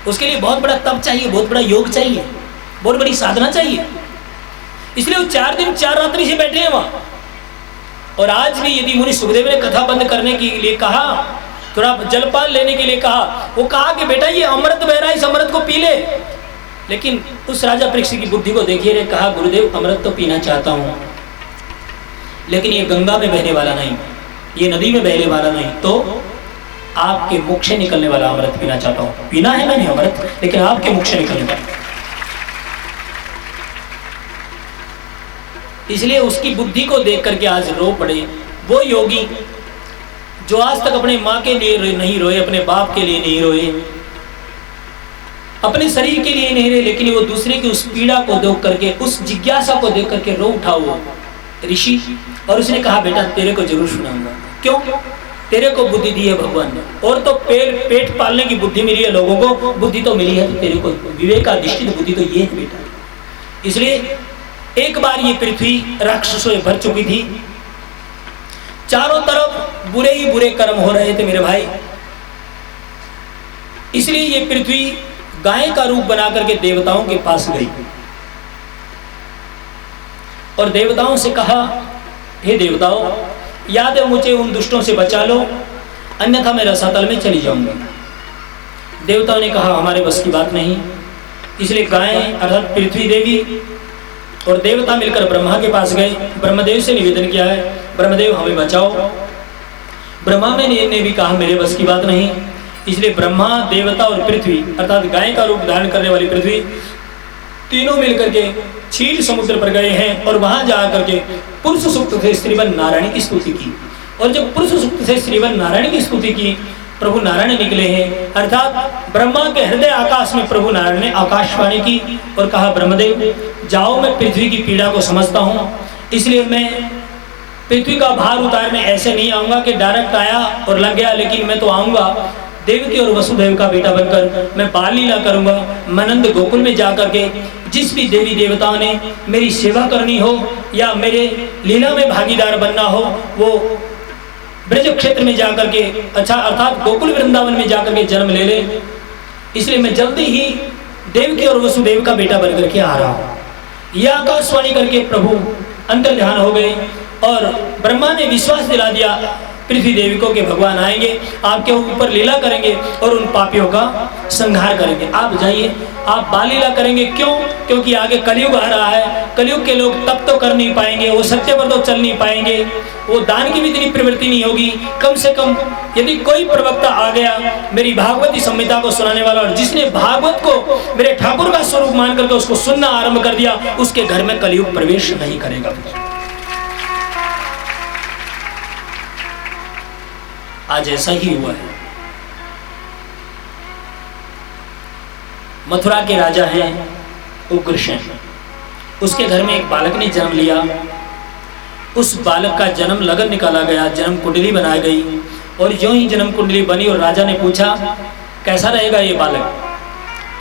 उसके लिए बहुत बड़ा तप चाहिए, बहुत बड़ा योग चाहिए, बहुत बड़ी साधना चाहिए। इसलिए वो 4 दिन 4 रात्रि से बैठे हैं वहां। और आज भी यदि मुनि सुखदेव ने कथा बंद करने के लिए कहा, थोड़ा जलपान लेने के लिए कहा, वो कहा कि बेटा ये अमृत बह रहा है, इस अमृत को पी ले। लेकिन उस राजा परीक्षित की बुद्धि को देखिए, ने कहा गुरुदेव अमृत तो पीना चाहता हूं, लेकिन ये गंगा में बहने वाला नहीं, ये नदी में बहने वाला नहीं, तो आपके मुख से निकलने वाला अमृत पीना चाहता हूं। पीना है मैंने अमृत, लेकिन आपके मुख से निकलने वाला। इसलिए उसकी बुद्धि को देख करके आज रो पड़े वो योगी जो आज तक अपने माँ के लिए नहीं रोए, अपने बाप के लिए नहीं रोए, अपने शरीर के लिए नहीं रोए, लेकिन वो दूसरे की उस पीड़ा को देख करके, उस जिज्ञासा को देख करके रो उठा वो ऋषि। और उसने कहा बेटा तेरे को जरूर सुनाऊंगा। क्यों? तेरे को बुद्धि दी है भगवान ने, और तो पेट पालने की बुद्धि मिली है लोगों को, बुद्धि तो मिली है तो तेरे को विवेकाधिष्ठित बुद्धि तो ये है बेटा। इसलिए एक बार ये पृथ्वी राक्षसों से भर चुकी थी, चारों तरफ बुरे ही बुरे कर्म हो रहे थे मेरे भाई। इसलिए ये पृथ्वी गाय का रूप बना करके देवताओं के पास गई और देवताओं से कहा, हे देवताओ, याद है मुझे उन दुष्टों से बचा लो, अन्यथा मैं रसातल में चली जाऊंगी। देवताओं ने कहा, हमारे बस की बात नहीं। इसलिए गाय अर्थात पृथ्वी देवी और देवता मिलकर ब्रह्मा के पास गए, ब्रह्मदेव से निवेदन किया है, ब्रह्मदेव हमें बचाओ। ब्रह्मा ने भी कहा, मेरे बस की बात नहीं। इसलिए ब्रह्मा, देवता और पृथ्वी अर्थात गाय का रूप धारण करने वाली पृथ्वी, तीनों मिलकर के क्षीर समुद्र पर गए हैं और वहां जाकर के पुरुष सूक्त से श्रीवन नारायण की स्तुति की। और जब पुरुष सूक्त से श्रीवन नारायण की स्तुति की, प्रभु नारायण निकले हैं, अर्थात ब्रह्मा के हृदय आकाश में प्रभु नारायण ने आकाशवाणी की और कहा, ब्रह्मदेव जाओ, मैं पृथ्वी की पीड़ा को समझता हूँ, इसलिए मैं पृथ्वी का भार उतारने ऐसे नहीं आऊंगा कि डायरेक्ट आया और लग गया, लेकिन मैं तो आऊंगा देवकी और वसुदेव का बेटा बनकर, मैं बाल लीला करूंगा। मनंद गोकुल में जाकर के जिस भी देवी देवताओं ने मेरी सेवा करनी हो या मेरे लीला में भागीदार बनना हो, वो ब्रज क्षेत्र में जाकर के अर्थात गोकुल वृंदावन में जाकर के जन्म ले ले। इसलिए मैं जल्दी ही देवकी और वसुदेव का बेटा बनकर के आ रहा हूँ। यह आकाशवाणी करके प्रभु अंतर ध्यान हो गए और ब्रह्मा ने विश्वास दिला दिया, पृथ्वी देवी को के भगवान आएंगे, आपके ऊपर लीला करेंगे और उन पापियों का संहार करेंगे। आप जाइए, आप बाल लीला करेंगे। क्यों? क्योंकि आगे कलयुग आ रहा है, कलयुग के लोग तप तो कर नहीं पाएंगे, वो सत्य पर तो चल नहीं पाएंगे, वो दान की भी इतनी प्रवृत्ति नहीं होगी। कम से कम यदि कोई प्रवक्ता आ गया मेरी भागवती संहिता को सुनाने वाला, और जिसने भागवत को मेरे ठाकुर का स्वरूप मान करके उसको सुनना आरंभ कर दिया, उसके घर में कलयुग प्रवेश नहीं करेगा। आज ऐसा ही हुआ है। मथुरा के राजा हैं उग्रसेन, उसके घर में एक बालक ने जन्म लिया। उस बालक का जन्म लगन निकाला गया, जन्म कुंडली बनाई गई और जो ही जन्म कुंडली बनी और राजा ने पूछा कैसा रहेगा ये बालक,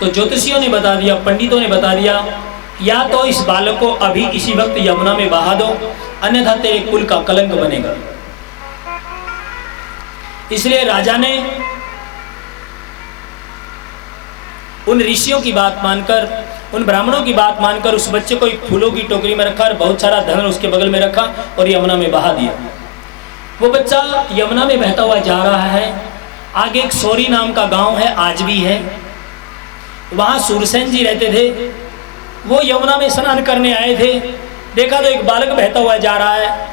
तो ज्योतिषियों ने बता दिया, पंडितों ने बता दिया, या तो इस बालक को अभी इसी वक्त यमुना में बहा दो, अन्यथा तेरे कुल का कलंक बनेगा। इसलिए राजा ने उन ऋषियों की बात मानकर, उन ब्राह्मणों की बात मानकर उस बच्चे को एक फूलों की टोकरी में रखा और बहुत सारा धन उसके बगल में रखा और यमुना में बहा दिया। वो बच्चा यमुना में बहता हुआ जा रहा है। आगे एक सौरी नाम का गांव है, आज भी है, वहां सूरसेन जी रहते थे। वो यमुना में स्नान करने आए थे, देखा तो एक बालक बहता हुआ जा रहा है।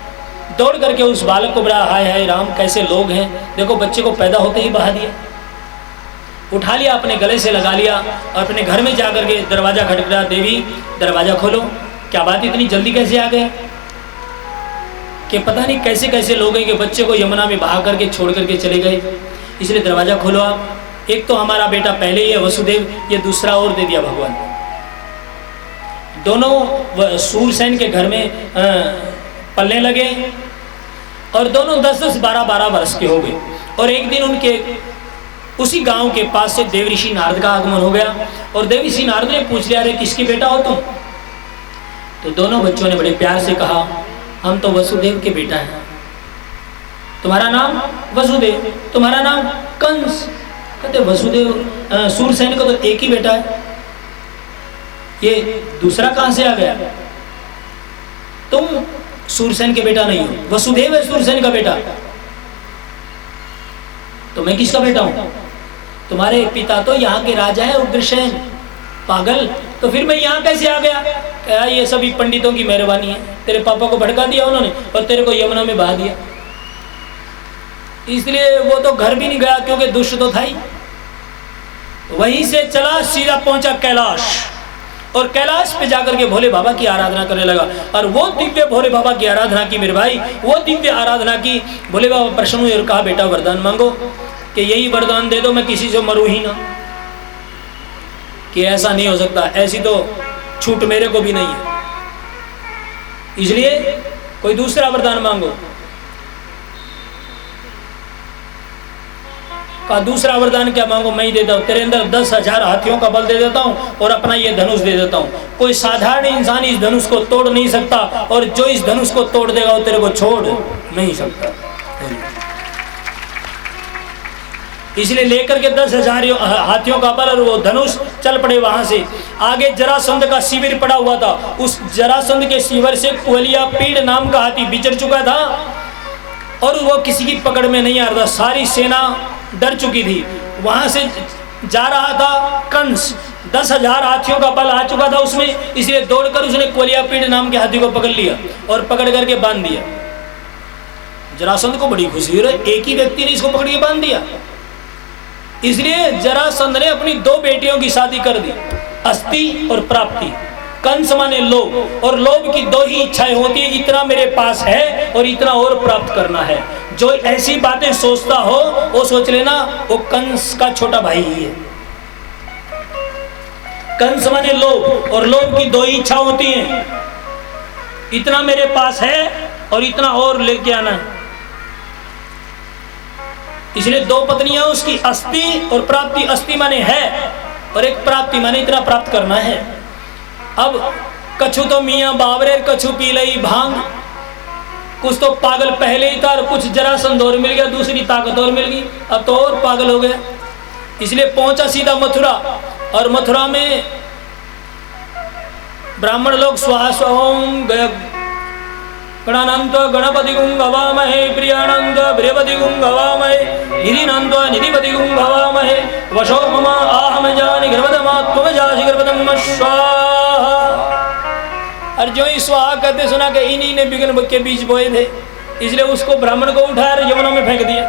दौड़ करके उस बालक को बड़ा, हाय हाय राम कैसे लोग हैं, देखो बच्चे को पैदा होते ही बहा दिया। उठा लिया, अपने गले से लगा लिया और अपने घर में जाकर के दरवाजा खटखटाया, देवी दरवाजा खोलो। क्या बात, इतनी जल्दी कैसे आ गए? कि पता नहीं कैसे कैसे लोग हैं कि बच्चे को यमुना में बहा करके छोड़ करके चले गए, इसलिए दरवाजा खोलो आप। एक तो हमारा बेटा पहले ही है वसुदेव, ये दूसरा और दे दिया भगवान। दोनों सूरसेन के घर में पलने लगे और दोनों 10-10, 12-12 वर्ष के हो गए। और एक दिन उनके उसी गांव के पास से देवऋषि नारद का आगमन हो गया और देवऋषि नारद ने पूछ लिया, अरे किसकी बेटा हो तुम? तो दोनों बच्चों ने बड़े प्यार से कहा, हम तो वसुदेव के बेटा हैं। तुम्हारा नाम? वसुदेव। तुम्हारा नाम? कंस। कहते वसुदेव, सूरसेन का तो एक ही बेटा है, ये दूसरा कहां से आ गया? तुम सूरसेन के बेटा नहीं हो, वसुदेव है सूरसेन का बेटा। तो मैं किसका बेटा हूं? तुम्हारे पिता तो यहाँ के राजा है उग्रसेन। पागल, तो फिर मैं यहाँ कैसे आ गया? क्या ये सभी पंडितों की मेहरबानी है, तेरे पापा को भड़का दिया उन्होंने और तेरे को यमुना में बहा दिया। इसलिए वो तो घर भी नहीं गया क्योंकि दुष्ट तो था ही। वहीं से चला सीधा पहुंचा कैलाश और कैलाश पे जाकर के भोले बाबा की आराधना करने लगा। और वो दिव्य भोले बाबा की आराधना की मेरे भाई, वो दिव्य आराधना की। भोले बाबा प्रसन्न हुए और कहा, बेटा वरदान मांगो कि यही वरदान दे दो, मैं किसी से मरूं ही ना। कि ऐसा नहीं हो सकता, ऐसी तो छूट मेरे को भी नहीं है, इसलिए कोई दूसरा वरदान मांगो। कहा दूसरा वरदान क्या मांगो, मैं ही देता हूँ, तेरे अंदर 10,000 हाथियों का बल दे देता हूँ और अपना ये धनुष दे देता हूँ। कोई साधारण इंसान इस धनुष को तोड़ नहीं सकता, और जो इस धनुष को तोड़ देगा वो तेरे को छोड़ नहीं सकता। इसलिए लेकर के 10,000 हाथियों का बल और वो धनुष चल पड़े। वहां से आगे जरासंध का शिविर पड़ा हुआ था। उस जरासंध के शिविर से कुहलिया पीड़ नाम का हाथी बिचर चुका था और वो किसी की पकड़ में नहीं आ रहा था। सारी सेना डर चुकी थी। वहां से जा रहा था कंस, 10,000 हाथियों का बल आ चुका था उसमें, इसलिए दौड़कर उसने कुहलिया पीड़ नाम के हाथी को पकड़ लिया और पकड़ करके बांध दिया। जरासंध को बड़ी खुशी हो रही, एक ही व्यक्ति ने इसको पकड़ के बांध दिया। इसलिए जरासंध ने अपनी 2 बेटियों की शादी कर दी, अस्ति और प्राप्ति। कंस माने लोभ, और लोभ की 2 ही इच्छाएं होती है, इतना मेरे पास है और इतना और प्राप्त करना है। जो ऐसी बातें सोचता हो वो सोच लेना वो कंस का छोटा भाई ही है। कंस माने लोभ, और लोभ की 2 ही इच्छा होती हैं, इतना मेरे पास है और इतना और लेके आना है। इसलिए 2 पत्नियां उसकी, अस्ति और प्राप्ति। अस्ति माने है और एक प्राप्ति माने इतना प्राप्त करना है। अब कछु तो मियां बावरे, कछु पी लई भांग, कुछ तो पागल पहले ही था और कुछ जरासंध और मिल गया, दूसरी ताकत और मिल गई, अब तो और पागल हो गया। इसलिए पहुंचा सीधा मथुरा, और मथुरा में ब्राह्मण लोग स्वाहा स्वाम गणानंद गणपति गुं गवामहे, प्रियानंद प्रियपति गुं गवामहे, निधिनंद निधिपति गुं गवामहे, वशो मम आहम जानि गर्भदमात्म जासि गर्भदम स्वाहा। और जो ही स्वाहा कहते सुना कि इन्हीं ने विघ्न के बीज बोए थे, इसलिए उसको ब्राह्मण को उठाया और यमुना में फेंक दिया,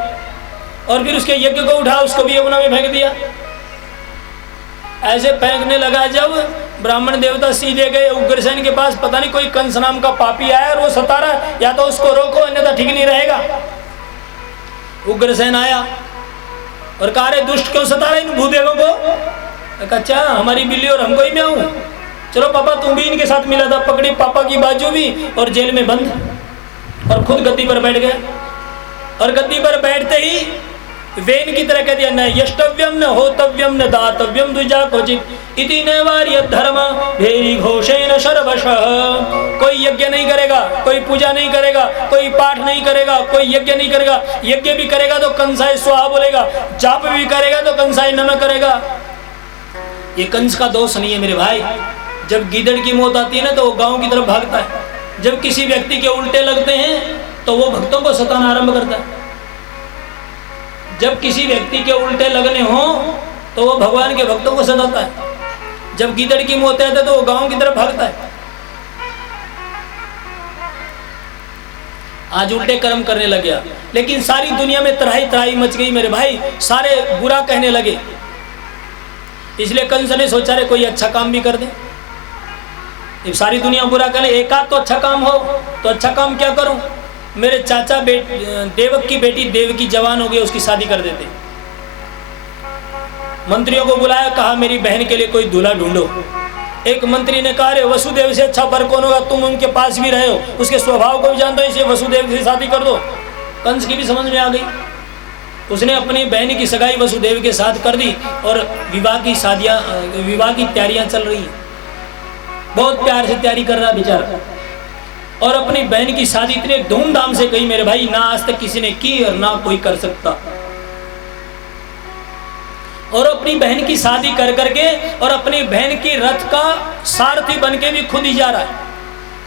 और फिर उसके यज्ञ को उठा उसको भी यमुना में फेंक दिया। ऐसे फेंकने लगा जब ब्राह्मण देवता सीधे गए उग्रसेन के पास। पता नहीं कोई कंस नाम का पापी आया और वो सता रहा, या तो उसको रोको अन्यथा ठीक नहीं रहेगा। उग्रसेन आया और कहा रे दुष्ट क्यों सता रहा इन भूदेवों को। अच्छा हमारी बिल्ली और हमको ही मैं हूं, चलो पापा तुम भी इनके साथ मिला था। पकड़ी पापा की बाजू भी और जेल में बंद, और खुद गद्दी पर बैठ गया। और गद्दी पर बैठते ही वेन की तरह कह दिया, न यष्टव्यम न होतव्यम न दातव्यम द्विजा क्वचित इति नैवार्य धर्म भेरी घोषेण शर्वशः। कोई यज्ञ नहीं करेगा, कोई पूजा नहीं करेगा, कोई पाठ नहीं करेगा, कोई यज्ञ नहीं करेगा। यज्ञ भी करेगा तो कंसाय स्वाहा बोलेगा, जाप भी करेगा तो कंसाय नमः करेगा। ये कंस का दोष नहीं है मेरे भाई। जब गीदड़ की मौत आती है ना तो वो गांव की तरफ भागता है। जब किसी व्यक्ति के उल्टे लगते हैं तो वो भक्तों को सताना आरंभ करता है। जब किसी व्यक्ति के उल्टे लगने हो तो वो भगवान के भक्तों को सताता है। जब गीदड़ की मौत आती है तो वो गांव की तरफ भागता है। आज उल्टे कर्म करने लग गया, लेकिन सारी दुनिया में तराही तराही मच गई मेरे भाई, सारे बुरा कहने लगे। इसलिए कंस ने सोचा रे कोई अच्छा काम भी कर दे। जब सारी दुनिया बुरा करे, एक आध तो अच्छा काम हो, तो अच्छा काम क्या करूं। मेरे चाचा देवक की बेटी देवकी जवान हो गई, उसकी शादी कर देते। मंत्रियों को बुलाया, कहा मेरी बहन के लिए कोई दूल्हा ढूंढो। एक मंत्री ने कहा रे वसुदेव से अच्छा वर कौन होगा, तुम उनके पास भी रहे हो, उसके स्वभाव को भी जानते हो, इसे वसुदेव से शादी कर दो। कंस की भी समझ में आ गई। उसने अपनी बहन की सगाई वसुदेव के साथ कर दी और विवाह की तैयारियां चल रही हैं। बहुत प्यार से तैयारी कर रहा बेचारा, और अपनी बहन की शादी इतने धूमधाम से कही मेरे भाई, ना आज तक किसी ने की और ना कोई कर सकता। और अपनी बहन की शादी कर करके और अपनी बहन की रथ का सारथी बन के भी खुद ही जा रहा है।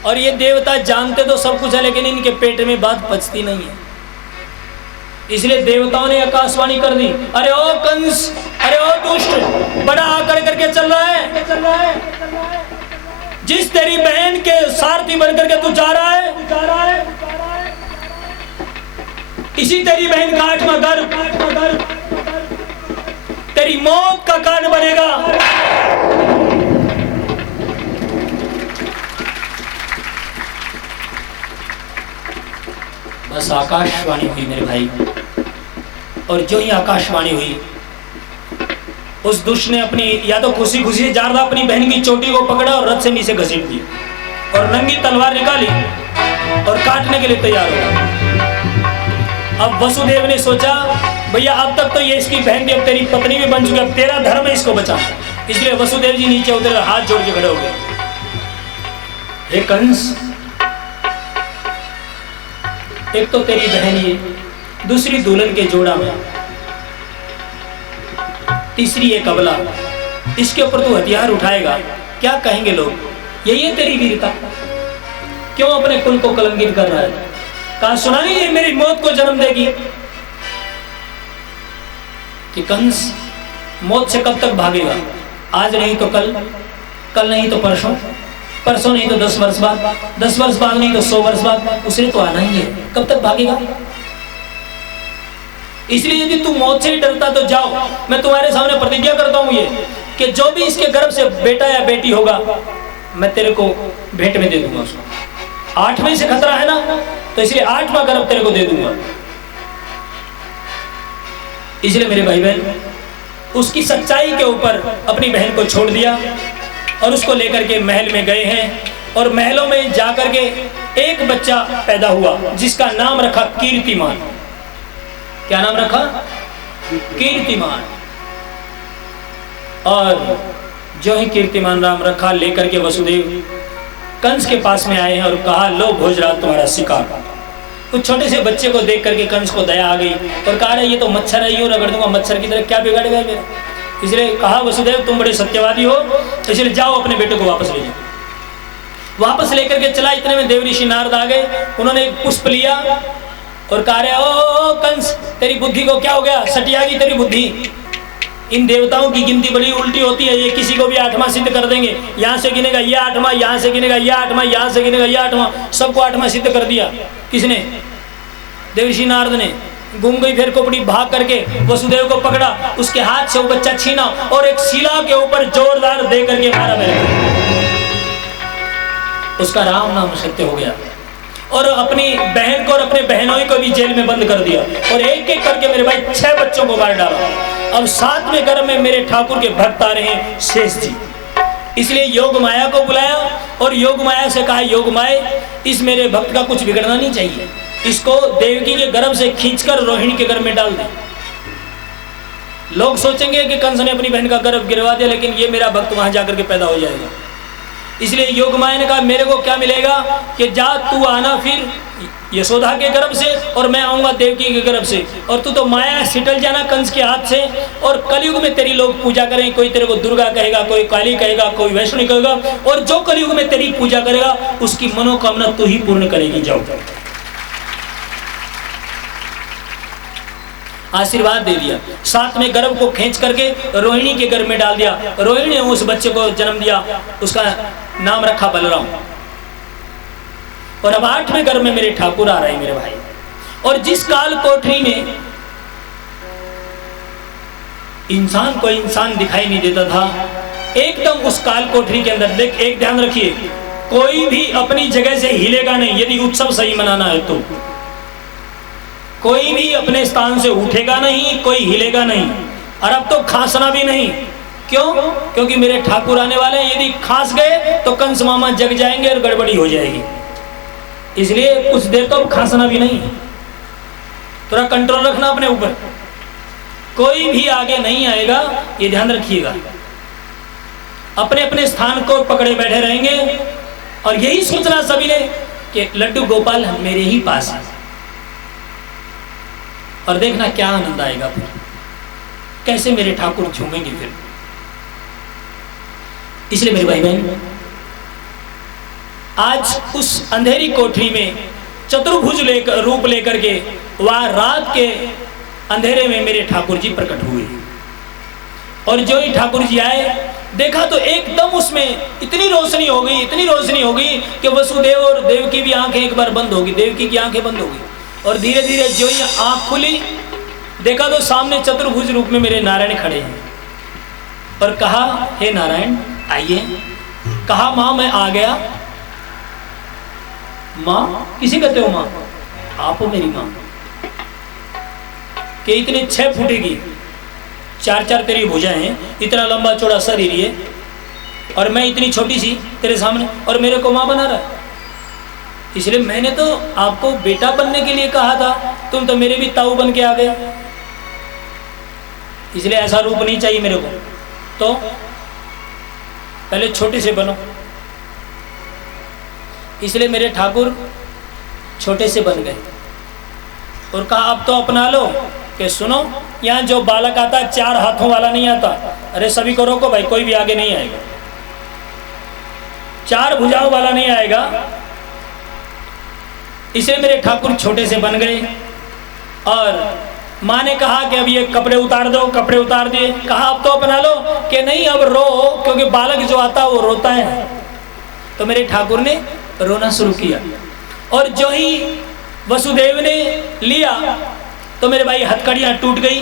और ये देवता जानते तो सब कुछ है, लेकिन इनके पेट में बात पचती नहीं है। इसलिए देवताओं ने आकाशवाणी कर दी, अरे ओ कंस, अरे ओ दुष्ट, बड़ा आकर करके चल रहा है। जिस तेरी बहन के सारथी बनकर के तू जा रहा है, इसी तेरी बहन का 8वां गर्भ तेरी मौत का कारण बनेगा। बस आकाशवाणी हुई मेरे भाई, और जो ही आकाशवाणी हुई उस दुष्ट ने अपनी, या तो खुशी खुशी जा रहा, अपनी बहन की चोटी को पकड़ा और रथ से नीचे घसीट दिया और नंगी तलवार निकाली और काटने के लिए तैयार हो। अब वसुदेव ने सोचा भैया अब तक तो ये इसकी बहन थी, अब तेरी पत्नी भी बन चुकी, अब तेरा धर्म है इसको बचा। इसलिए वसुदेव जी नीचे उतर हाथ जोड़ के खड़े हो गए। हे कंस, एक तो तेरी बहन ये, दूसरी दुल्हन के जोड़ा में, तीसरी एक अबला, इसके ऊपर तू हथियार उठाएगा, क्या कहेंगे लोग? यही है तेरी वीरता? क्यों अपने कुल को कलंकित कर रहा है? कहा सुना नहीं ये मेरी मौत को जन्म देगी? कि कंस मौत से कब तक भागेगा? आज नहीं तो कल, कल नहीं तो परसों, परसों नहीं तो 10 वर्ष बाद, 10 वर्ष बाद नहीं तो 100 वर्ष बाद, उसे तो आना ही है। कब तक भागेगा? इसलिए यदि तू मौत से ही डरता तो जाओ, मैं तुम्हारे सामने प्रतिज्ञा करता हूं ये कि जो भी इसके गर्भ से बेटा या बेटी होगा मैं तेरे को भेंट में दे दूंगा उसको। 8वें से खतरा है ना, तो इसलिए 8वां गर्भ तेरे को दे दूंगा। इसलिए मेरे भाई बहन, उसकी सच्चाई के ऊपर अपनी बहन को छोड़ दिया और उसको लेकर के महल में गए हैं। और महलों में जाकर के एक बच्चा पैदा हुआ जिसका नाम रखा कीर्तिमान। क्या नाम रखा? कीर्तिमान। और जो ही कीर्तिमान नाम रखा, लेकर के वसुदेव कंस के पास में आए हैं और कहा लो भोजराज तुम्हारा शिकार। उस छोटे से बच्चे को देख करके कंस को दया आ गई और कहा ये तो मच्छर है, यूं रगड़ दूंगा मच्छर की तरह, क्या बिगाड़ेगा मेरा? इसलिए कहा वसुदेव तुम बड़े सत्यवादी हो, इसलिए जाओ अपने बेटे को वापस ले जाओ। वापस लेकर के चला, इतने में देवऋषि नारद आ गए। उन्होंने एक पुष्प लिया और कहा ओ कंस तेरी बुद्धि को क्या हो गया? सटियागी तेरी बुद्धि। इन देवताओं की गिनती बड़ी उल्टी होती है, ये किसी को भी 8वां सिद्ध कर देंगे। यहाँ से गिनेगा ये 8वां, यहाँ से गिनेगा ये 8वां, यहाँ से गिनेगा ये 8वां, सबको 8वां सिद्ध कर दिया। किसने? देवऋषि नारद ने। घूम गई फिर खोपड़ी, भाग करके वसुदेव को पकड़ा, उसके हाथ से वो बच्चा छीना और एक शिला के ऊपर जोरदार दे करके मारा मेरे। उसका राम नाम सत्य हो गया और अपनी बहन को और अपने बहनों को भी जेल में बंद कर दिया और एक एक करके मेरे भाई 6 बच्चों को मार डाला। अब 7वें गर्भ में मेरे ठाकुर के भक्त आ रहे हैं शेष जी। इसलिए योग माया को बुलाया और योग माया से कहा योग माए इस मेरे भक्त का कुछ बिगड़ना नहीं चाहिए, इसको देवकी के गर्भ से खींचकर रोहिणी के गर्भ में डाल दे। लोग सोचेंगे कि कंस ने अपनी बहन का गर्भ गिरवा दिया, लेकिन ये मेरा भक्त वहां जाकर के पैदा हो जाएगा। इसलिए योग माया ने कहा मेरे को क्या मिलेगा कि जा तू आना फिर यशोदा के गर्भ से और मैं आऊंगा देवकी के गर्भ से, और तू तो माया सिटल जाना कंस के हाथ से। और कलयुग में तेरी लोग पूजा करें, कोई तेरे को दुर्गा कहेगा, कोई काली कहेगा, कोई वैष्णवी कहेगा, और जो कलयुग में तेरी पूजा करेगा उसकी मनोकामना तू ही पूर्ण करेगी। जाओ आशीर्वाद दे दिया। 7वें गर्भ को खींच करके रोहिणी के गर्भ में डाल दिया। रोहिणी ने उस बच्चे को जन्म दिया, उसका नाम रखा बलराम। और अब 8वें गर्भ में मेरे ठाकुर आ रहे हैं मेरे भाई। और जिस काल कोठरी में इंसान को इंसान दिखाई नहीं देता था, एकदम उस काल कोठरी के अंदर देख, एक ध्यान रखिए, कोई भी अपनी जगह से हिलेगा नहीं यदि उत्सव सही मनाना है तो। कोई भी अपने स्थान से उठेगा नहीं, कोई हिलेगा नहीं, और अब तो खांसना भी नहीं। क्यों? क्योंकि मेरे ठाकुर आने वाले हैं। यदि खांस गए तो कंस मामा जग जाएंगे और गड़बड़ी हो जाएगी। इसलिए कुछ देर तो खांसना भी नहीं, थोड़ा कंट्रोल रखना अपने ऊपर। कोई भी आगे नहीं आएगा, ये ध्यान रखिएगा। अपने अपने स्थान को पकड़े बैठे रहेंगे और यही सोचना सभी ने कि लड्डू गोपाल मेरे ही पास है। और देखना क्या आनंद आएगा फिर, कैसे मेरे ठाकुर झूमेंगे फिर। इसलिए मेरे भाई बहन, आज उस अंधेरी कोठरी में चतुर्भुज रूप लेकर के वह रात के अंधेरे में मेरे ठाकुर जी प्रकट हुए। और जो ही ठाकुर जी आए, देखा तो एकदम उसमें इतनी रोशनी हो गई, इतनी रोशनी हो गई कि वसुदेव और देवकी भी आंखें एक बार बंद होगी, देवकी की आंखें बंद हो गई। और धीरे धीरे जो ही आंख खुली, देखा तो सामने चतुर्भुज रूप में मेरे नारायण खड़े हैं। और कहा हे नारायण आइए। कहा माँ मैं आ गया। माँ किसी कहते हो? माँ आप हो मेरी माँ कि इतनी 6 फुट की, 4-4 तेरी भुजाएं हैं, इतना लंबा चौड़ा शरीर है, और मैं इतनी छोटी सी तेरे सामने, और मेरे को माँ बना रहा है। इसलिए मैंने तो आपको बेटा बनने के लिए कहा था, तुम तो मेरे भी ताऊ बन के आ गए। इसलिए ऐसा रूप नहीं चाहिए मेरे को, तो पहले छोटे से बनो। इसलिए मेरे ठाकुर छोटे से बन गए और कहा अब तो अपना लो कि सुनो, यहाँ जो बालक आता है 4 हाथों वाला नहीं आता। अरे सभी को रोको भाई, कोई भी आगे नहीं आएगा। 4 भुजाओं वाला नहीं आएगा। इसे मेरे ठाकुर छोटे से बन गए और माँ ने कहा कि अब ये कपड़े उतार दो। कपड़े उतार दिए। कहा अब तो अपना लो कि नहीं अब रो, क्योंकि बालक जो आता है वो रोता है। तो मेरे ठाकुर ने रोना शुरू किया और जो ही वसुदेव ने लिया तो मेरे भाई हथकड़ियाँ टूट गई,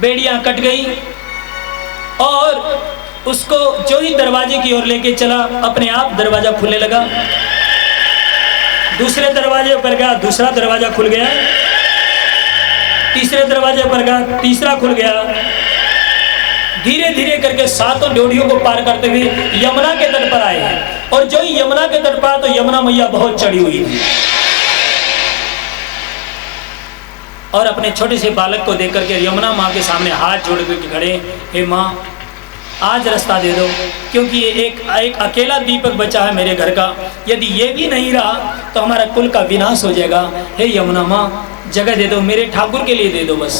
बेड़ियाँ कट गई और उसको जो ही दरवाजे की ओर लेके चला, अपने आप दरवाजा खुलने लगा। दूसरे दरवाजे पर गया, दूसरा दरवाजा खुल गया। तीसरे दरवाजे पर गया, तीसरा खुल गया। धीरे धीरे करके 7 ड्योढ़ियों को पार करते हुए यमुना के तट पर आए और जो ही यमुना के तट पर तो यमुना मैया बहुत चढ़ी हुई थी और अपने छोटे से बालक को देख करके यमुना माँ के सामने हाथ जोड़ के खड़े, हे माँ आज रास्ता दे दो, क्योंकि ये एक अकेला दीपक बचा है मेरे घर का। यदि ये भी नहीं रहा तो हमारा कुल का विनाश हो जाएगा। हे यमुना माँ जगह दे दो, मेरे ठाकुर के लिए दे दो बस।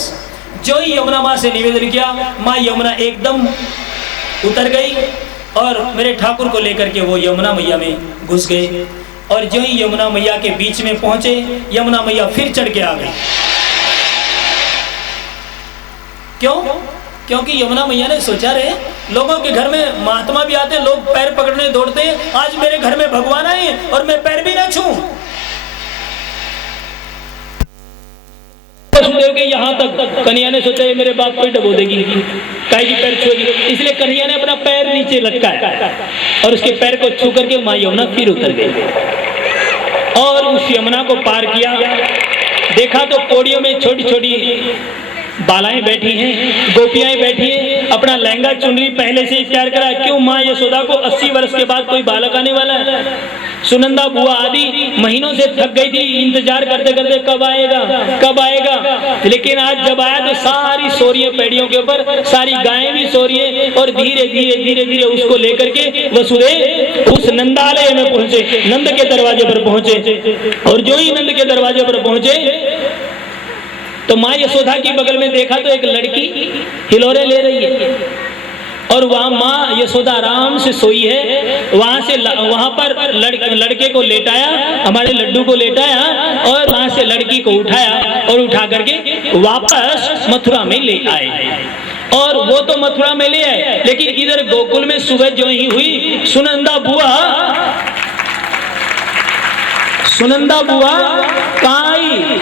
जो ही यमुना माँ से निवेदन किया, माँ यमुना एकदम उतर गई और मेरे ठाकुर को लेकर के वो यमुना मैया में घुस गए और जो ही यमुना मैया के बीच में पहुंचे, यमुना मैया फिर चढ़ के आ गई। क्यों? क्योंकि यमुना मैया ने सोचा रहे लोगों के घर में महात्मा भी आते, लोग पैर पकड़ने दौड़ते, आज मेरे घर में भगवान आए और मैं पैर भी ना छूं। वसुदेव के यहाँ तक कन्हैया ने सोचा ये मेरे बाप को ही डबो देगी, काहे की पैर छुएगी। इसलिए कन्हैया ने अपना पैर नीचे लटकाया और उसके पैर को छू करके माँ यमुना फिर उतर गई और उस यमुना को पार किया। देखा तो पौड़ियों में छोटी छोटी बालाएं बैठी हैं, गोपियां बैठी हैं, अपना लहंगा चुनरी पहले से ही तैयार करा। क्यों? माँ यशोदा को 80 वर्ष के बाद कोई बालक आने वाला है। सुनंदा बुआ आदि महीनों से थक गई थी, इंतजार करते करते कब आएगा कब आएगा। लेकिन आज जब आया तो सारी सो रही है पेड़ियों के ऊपर, सारी गायें भी सो रही है और धीरे धीरे धीरे धीरे उसको लेकर के वसुदेव उस नंदालय में पहुंचे, नंद के दरवाजे पर पहुंचे और जो ही नंद के दरवाजे पर पहुंचे तो माँ यशोदा की बगल में देखा तो एक लड़की हिलोरे ले रही है और वहाँ माँ यशोदा आराम से सोई है। वहाँ पर लड़के को लेटाया, हमारे लड्डू को लेटाया और वहाँ से लड़की को उठाया और उठा करके वापस मथुरा में ले आए। और वो तो मथुरा में ले आए, लेकिन इधर गोकुल में सुबह जो ही हुई, सुनंदा बुआ कहाँ आई?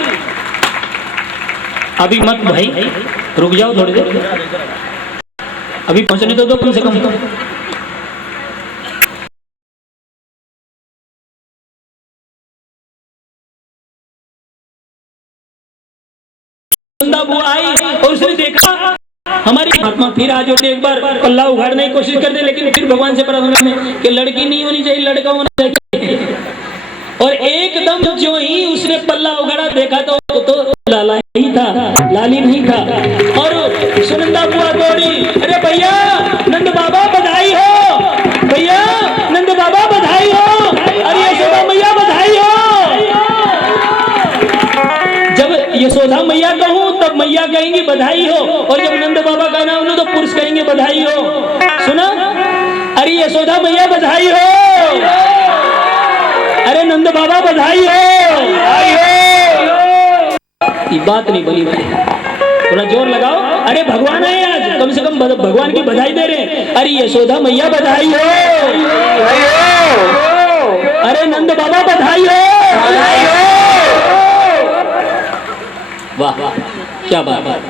अभी मत भाई, रुक जाओ थोड़ी देर, अभी पहुंचने तो दो कम से कम। बुआ आई और उसने देखा हमारी महात्मा फिर आज होते, एक बार पल्ला उघाड़ने की कोशिश करते, लेकिन फिर भगवान से प्रार्थना में कि लड़की नहीं होनी चाहिए, लड़का होना चाहिए। और एकदम जो ही उसने पल्ला उघाड़ा देखा तो लाला ही था, लाली नहीं था। और सुनंदा बुआ दौड़ी, अरे भैया नंद बाबा बधाई हो, भैया नंद बाबा बधाई हो, अरे यशोदा मैया बधाई हो। जब यशोदा मैया कहूँ तब मैया कहेंगी बधाई हो, और जब नंद बाबा का नाम लो तो पुरुष कहेंगे बधाई हो। सुना? अरे यशोदा मैया बधाई हो, अरे नंद बाबा बधाई हो। ये बात नहीं बनी भाई, थोड़ा जोर लगाओ। अरे भगवान आए आज, कम से कम भगवान की बधाई दे रहे। अरे यशोदा मैया बधाई हो, अरे नंद बाबा बधाई हो। वाह वाह क्या बात।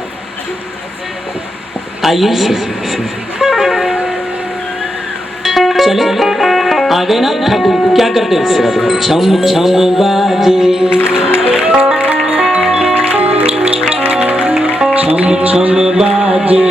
आइए चले आ गए ना ठाकुर, क्या करते हो? छम छम बाजे, छम छम बाजे